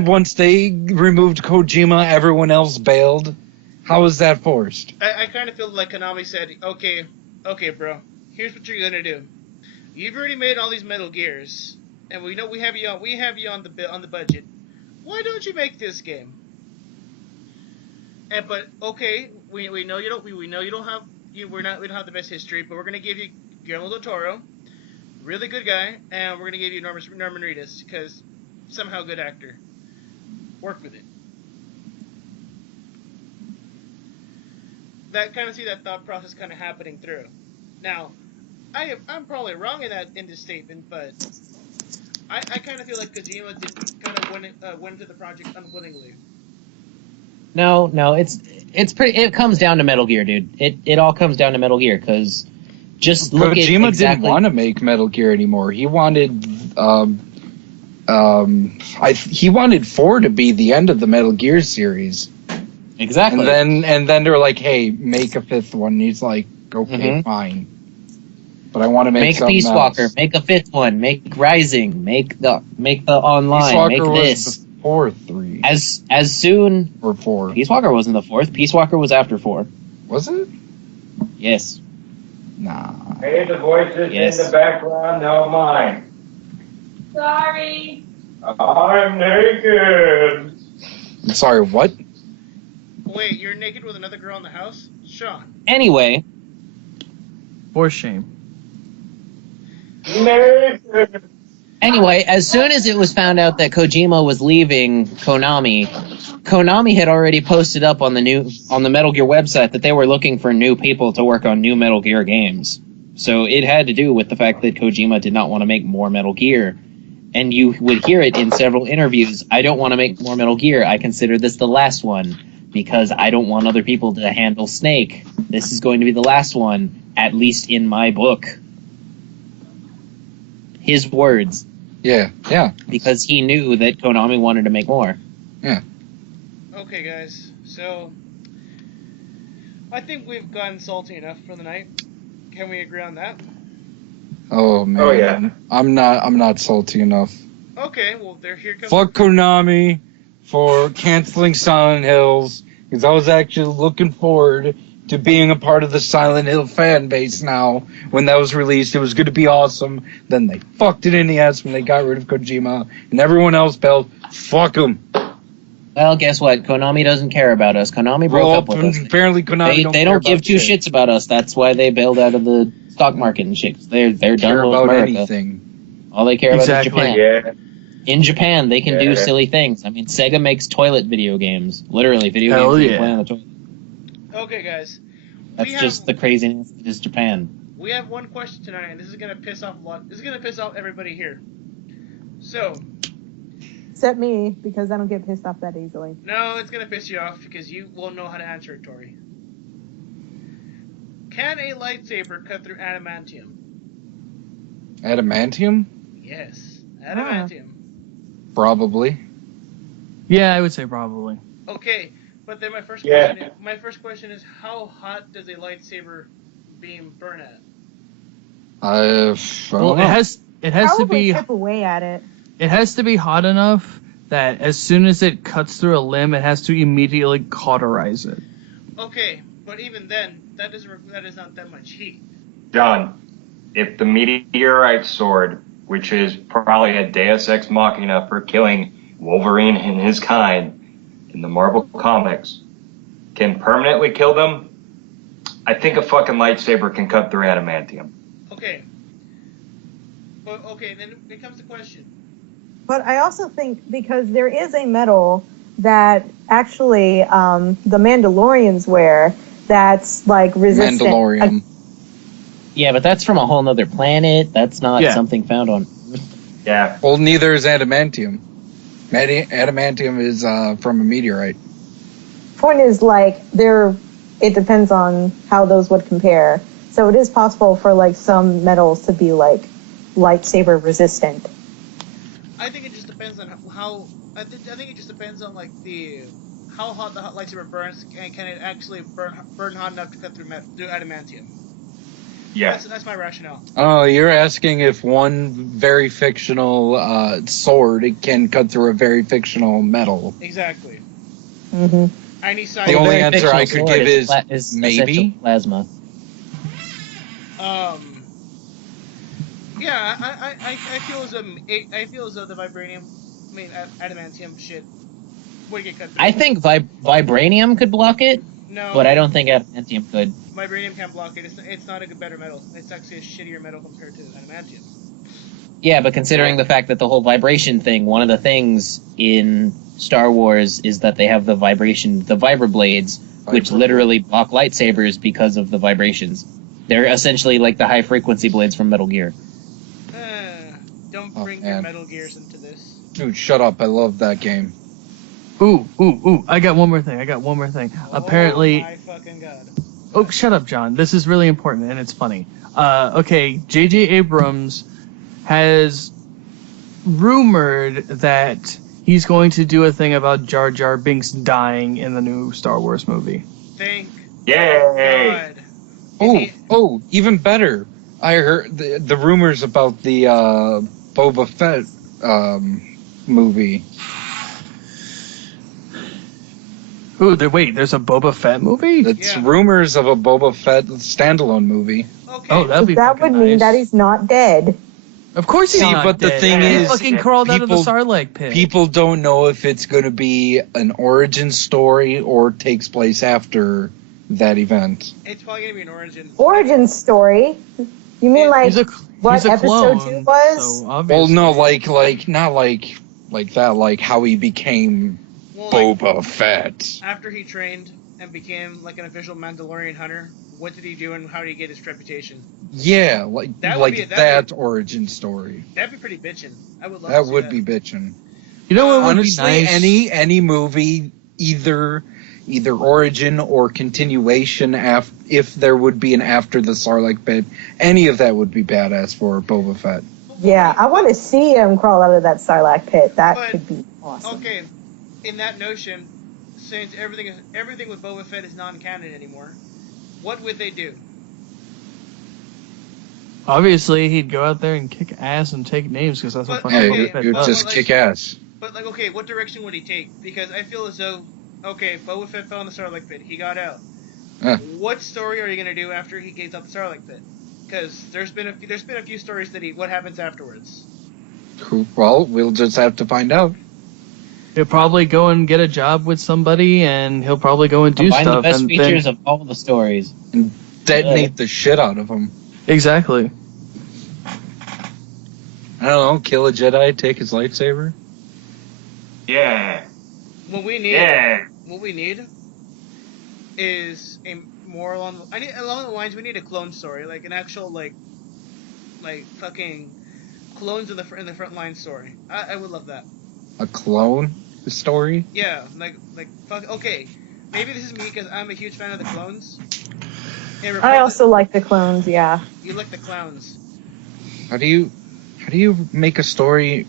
once they removed Kojima, everyone else bailed? How was that forced? I kind of feel like Konami said, okay, bro, here's what you're gonna do. You've already made all these Metal Gears, and we know we have you on the budget. Why don't you make this game? But okay, we know you don't we don't have we don't have the best history, but we're gonna give you Guillermo del Toro, really good guy, and we're gonna give you Norman Reedus because somehow good actor. Work with it. That kind of see that thought process kind of happening through. Now, I'm probably wrong in this statement, but I kind of feel like Kojima did kind of went into the project unwillingly. No, it's pretty. It comes down to Metal Gear, dude. It all comes down to Metal Gear because just look at Kojima exactly. didn't want to make Metal Gear anymore. He wanted he wanted 4 to be the end of the Metal Gear series. Exactly. And then they're like, "Hey, make a 5th one." And he's like, "Okay, fine." But I want to make something Peace Walker, else. make a 5th one, make Rising, make the online, Peace Walker make was this. before 3 As soon or 4. Peace Walker wasn't the 4th. Peace Walker was after 4. Was it? Yes. Nah. Hey, the voices Yes. in the background, no mine. Sorry. I'm naked. Sorry, what? Wait, you're naked with another girl in the house, Sean? Anyway, For shame. Naked. Anyway, as soon as it was found out that Kojima was leaving Konami had already posted up on the Metal Gear website that they were looking for new people to work on new Metal Gear games. So it had to do with the fact that Kojima did not want to make more Metal Gear. And you would hear it in several interviews. I don't want to make more Metal Gear. I consider this the last one because I don't want other people to handle Snake. This is going to be the last one, at least in my book. His words. Yeah. Because he knew that Konami wanted to make more. Okay, guys. So I think we've gotten salty enough for the night. Can we agree on that? Oh man. Oh, yeah. I'm not salty enough. Okay. Well, here comes. Fuck Konami for canceling Silent Hills, because I was actually looking forward to being a part of the Silent Hill fan base now. When that was released, it was going to be awesome. Then they fucked it in the ass when they got rid of Kojima, and everyone else bailed. Fuck them. Well, guess what? Konami doesn't care about us. Konami broke up with us. Apparently Konami They don't give two shits about us. That's why they bailed out of the stock market and shit. They're care done with about America. anything. All they care about is Japan. Yeah. In Japan, they can do Yeah. silly things. I mean, Sega makes toilet video games. Literally, video Hell games you yeah. play on the toilet. Okay, guys. That's just the craziness that is Japan. We have one question tonight, and this is gonna piss off a lot. This is gonna piss off everybody here. So, Except me, because I don't get pissed off that easily. no, it's gonna piss you off because you won't know how to answer it, Tori. Can a lightsaber cut through adamantium? Adamantium? Yes, adamantium. Probably. Yeah, I would say probably. Okay, but then my first Yeah. question is how hot does a lightsaber beam burn at? I Well, don't know. it has to Probably be chip away at it. it has to be hot enough that as soon as it cuts through a limb, it has to immediately cauterize it. Okay, but even then, that is not that much heat. John, if the meteorite sword, which is probably a Deus Ex Machina for killing Wolverine and his kind in the Marvel comics can permanently kill them, I think a fucking lightsaber can cut through adamantium. Okay. But okay, then it comes to question. But I also think because there is a metal that actually the Mandalorians wear that's like resistant. Mandalorian. Yeah, but that's from a whole nother planet. That's not something found on. Yeah. Well, neither is adamantium. Adamantium is from a meteorite. Point is like it depends on how those would compare. So it is possible for like some metals to be like lightsaber resistant. I think it just depends on how. I think it just depends on like how hot the lightsaber burns, and can it actually burn hot enough to cut through adamantium? Yeah. That's my rationale. Oh, you're asking if one very fictional sword can cut through a very fictional metal. Exactly. Mm-hmm. I need The only answer I could give is maybe plasma. Yeah, I feel as though the adamantium shit would get cut through. I think vibranium could block it, No, but I don't think adamantium could. Vibranium can't block it. It's not a good better metal. It's actually a shittier metal compared to adamantium. Yeah, but considering the fact that the whole vibration thing, one of the things in Star Wars is that they have the vibroblades, which literally block lightsabers because of the vibrations. They're essentially like the high frequency blades from Metal Gear. Don't bring your Metal Gears into this. Dude, shut up. I love that game. Ooh. I got one more thing. Apparently... Oh my fucking god. Oh, shut up, John. This is really important, and it's funny. Okay, J.J. Abrams has rumored that he's going to do a thing about Jar Jar Binks dying in the new Star Wars movie. Thank Yay! God. Oh, even better. I heard the rumors about the Boba Fett movie. Ooh, wait, there's a Boba Fett movie? It's rumors of a Boba Fett standalone movie. Okay. Oh, that'd be That would fucking mean nice. that he's not dead. Of course he's not but the dead. thing He is, fucking crawled out of the Sarlacc pit. People don't know if it's going to be an origin story or takes place after that event. It's probably gonna be an Origin story? You mean like what he's a episode clone, 2 was? So Well, obviously. no, not like that, like how he became Boba Fett. After he trained and became like an official Mandalorian hunter, what did he do and how did he get his reputation? Yeah, like that origin story. That'd be pretty bitchin'. I would love That to see would that. be bitchin'. You know what Honestly, would be nice? any movie, either origin or continuation, if there would be an after the Sarlacc pit, any of that would be badass for Boba Fett. Yeah, I want to see him crawl out of that Sarlacc pit. That could be awesome. Okay, in that notion, since everything with Boba Fett is non-canon anymore, what would they do? Obviously, he'd go out there and kick ass and take names because that's what fucking Boba Fett You'd does. just kick ass. But like, okay, what direction would he take? Because I feel as though, okay, Boba Fett fell in the Sarlacc pit. He got out. What story are you gonna do after he gets out the Sarlacc pit? Because there's been a few stories that what happens afterwards. Well, we'll just have to find out. He'll probably go and get a job with somebody, and he'll probably go and do Combine stuff. the best and features then... of all the stories. And detonate the shit out of them. Exactly. I don't know, kill a Jedi, take his lightsaber. Yeah. What we need is a more along the lines. We need a clone story, like an actual like fucking clones in the front line story. I would love that. A clone story? Yeah, like fuck. Okay, maybe this is me because I'm a huge fan of the clones. I also like the clones, yeah. You like the clowns. How do you make a story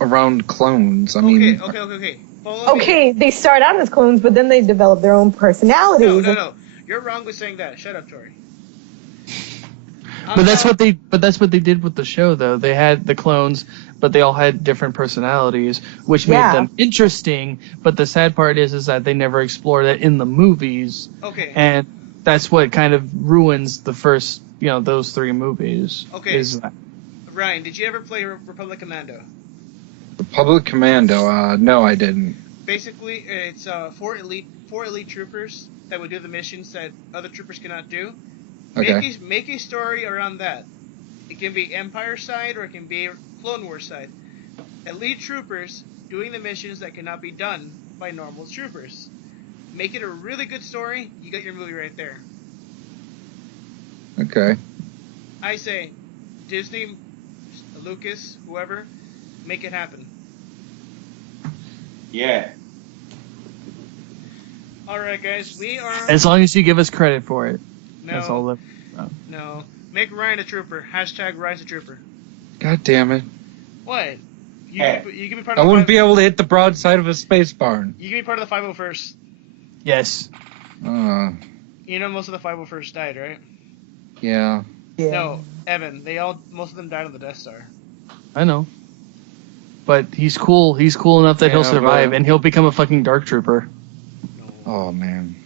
around clones? I mean, Okay. Follow me. Okay, they start out as clones, but then they develop their own personalities. No. You're wrong with saying that. Shut up, Tori. But that's what they did with the show, though. They had the clones, but they all had different personalities, which made them interesting. But the sad part is that they never explored it in the movies. Okay. And that's what kind of ruins the first, those 3 movies. Okay. Is that. Ryan, did you ever play Republic Commando? Public Commando. No, I didn't. Basically, it's four elite troopers that would do the missions that other troopers cannot do. Okay. Make a story around that. It can be Empire side or it can be Clone Wars side. Elite troopers doing the missions that cannot be done by normal troopers. Make it a really good story. You got your movie right there. Okay. I say, Disney, Lucas, whoever, make it happen. Yeah. Alright, guys, we are... As long as you give us credit for it. No, That's all that. no. Make Ryan a trooper. Hashtag Ryan's a trooper. God damn it. What? Hey. You can be part I of wouldn't be able to hit the broadside of a space barn. You can be part of the 501st. Yes. You know most of the 501st died, right? Yeah. Yeah. No, Evan. Most of them died on the Death Star. I know. But he's cool. He's cool enough that he'll Yeah, survive, but- and he'll become a fucking Dark Trooper. Oh, man.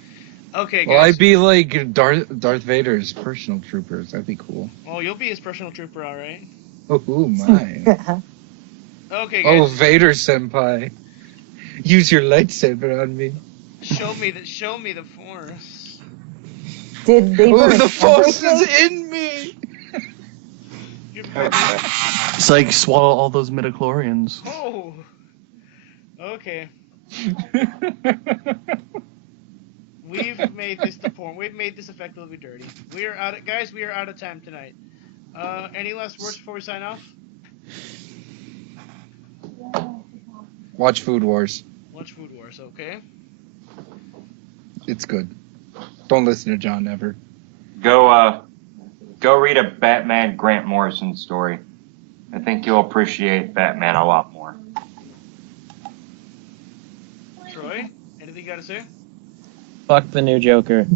Okay, Well, guys. I'd be like Darth Vader's personal troopers. That'd be cool. Well, you'll be his personal trooper, alright? Oh, my. Okay, Oh, guys. Vader senpai. Use your lightsaber on me. Show me the Force. Did they Oh, burn the Force everything? is in me! It's like swallow all those midichlorians. Oh. Okay. We've made this to porn. We've made this effectively dirty. We are out of time tonight. Any last words before we sign off? Watch Food Wars. Watch Food Wars, okay? It's good. Don't listen to John ever. Go read a Batman Grant Morrison story. I think you'll appreciate Batman a lot more. Troy, anything you gotta say? Fuck the new Joker.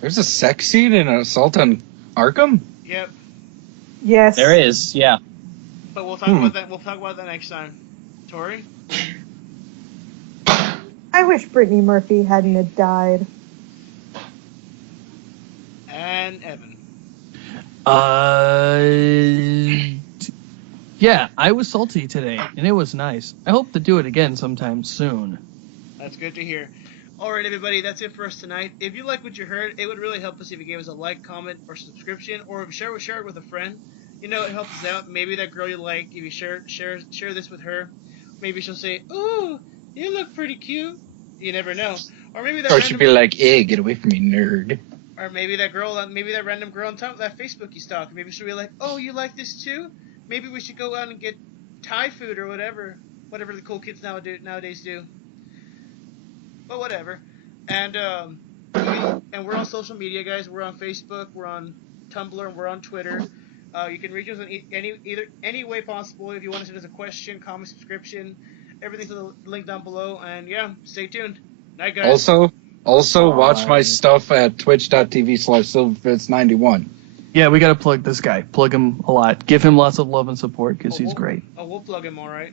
There's a sex scene in Assault on Arkham? Yep. Yes. There is, yeah. But we'll talk about that. We'll talk about that next time. Tori? I wish Brittany Murphy hadn't have died. And Evan. Yeah, I was salty today, and it was nice. I hope to do it again sometime soon. That's good to hear. Alright, everybody, that's it for us tonight. If you like what you heard, it would really help us if you gave us a like, comment, or subscription, or if you share it with a friend. You know, it helps us out. Maybe that girl you like, if you share this with her, maybe she'll say, "Ooh, you look pretty cute." You never know. Or maybe that Or she'd be like, "Hey, get away from me, nerd." Or maybe that random girl on top of that Facebook you stalk. Maybe she'll be like, "Oh, you like this too? Maybe we should go out and get Thai food or whatever the cool kids nowadays do." But whatever. And we're on social media, guys. We're on Facebook, we're on Tumblr, and we're on Twitter. You can reach us in any way possible. If you want to send us a question, comment, subscription, everything's on the link down below. And yeah, stay tuned. Night, guys. Also, watch my stuff at twitch.tv/Silverfist91. Yeah, we gotta plug this guy. Plug him a lot. Give him lots of love and support, because he's great. Oh, we'll plug him, all right.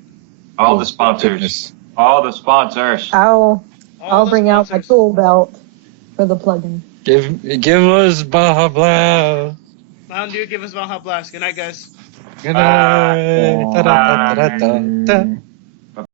All the sponsors. Goodness. All the sponsors. I'll bring out my tool belt for the plugin. Give us Baja Blast. Mountain Dew, give us Baja Blast. Good night, guys. Good night. Da-da-da-da-da-da.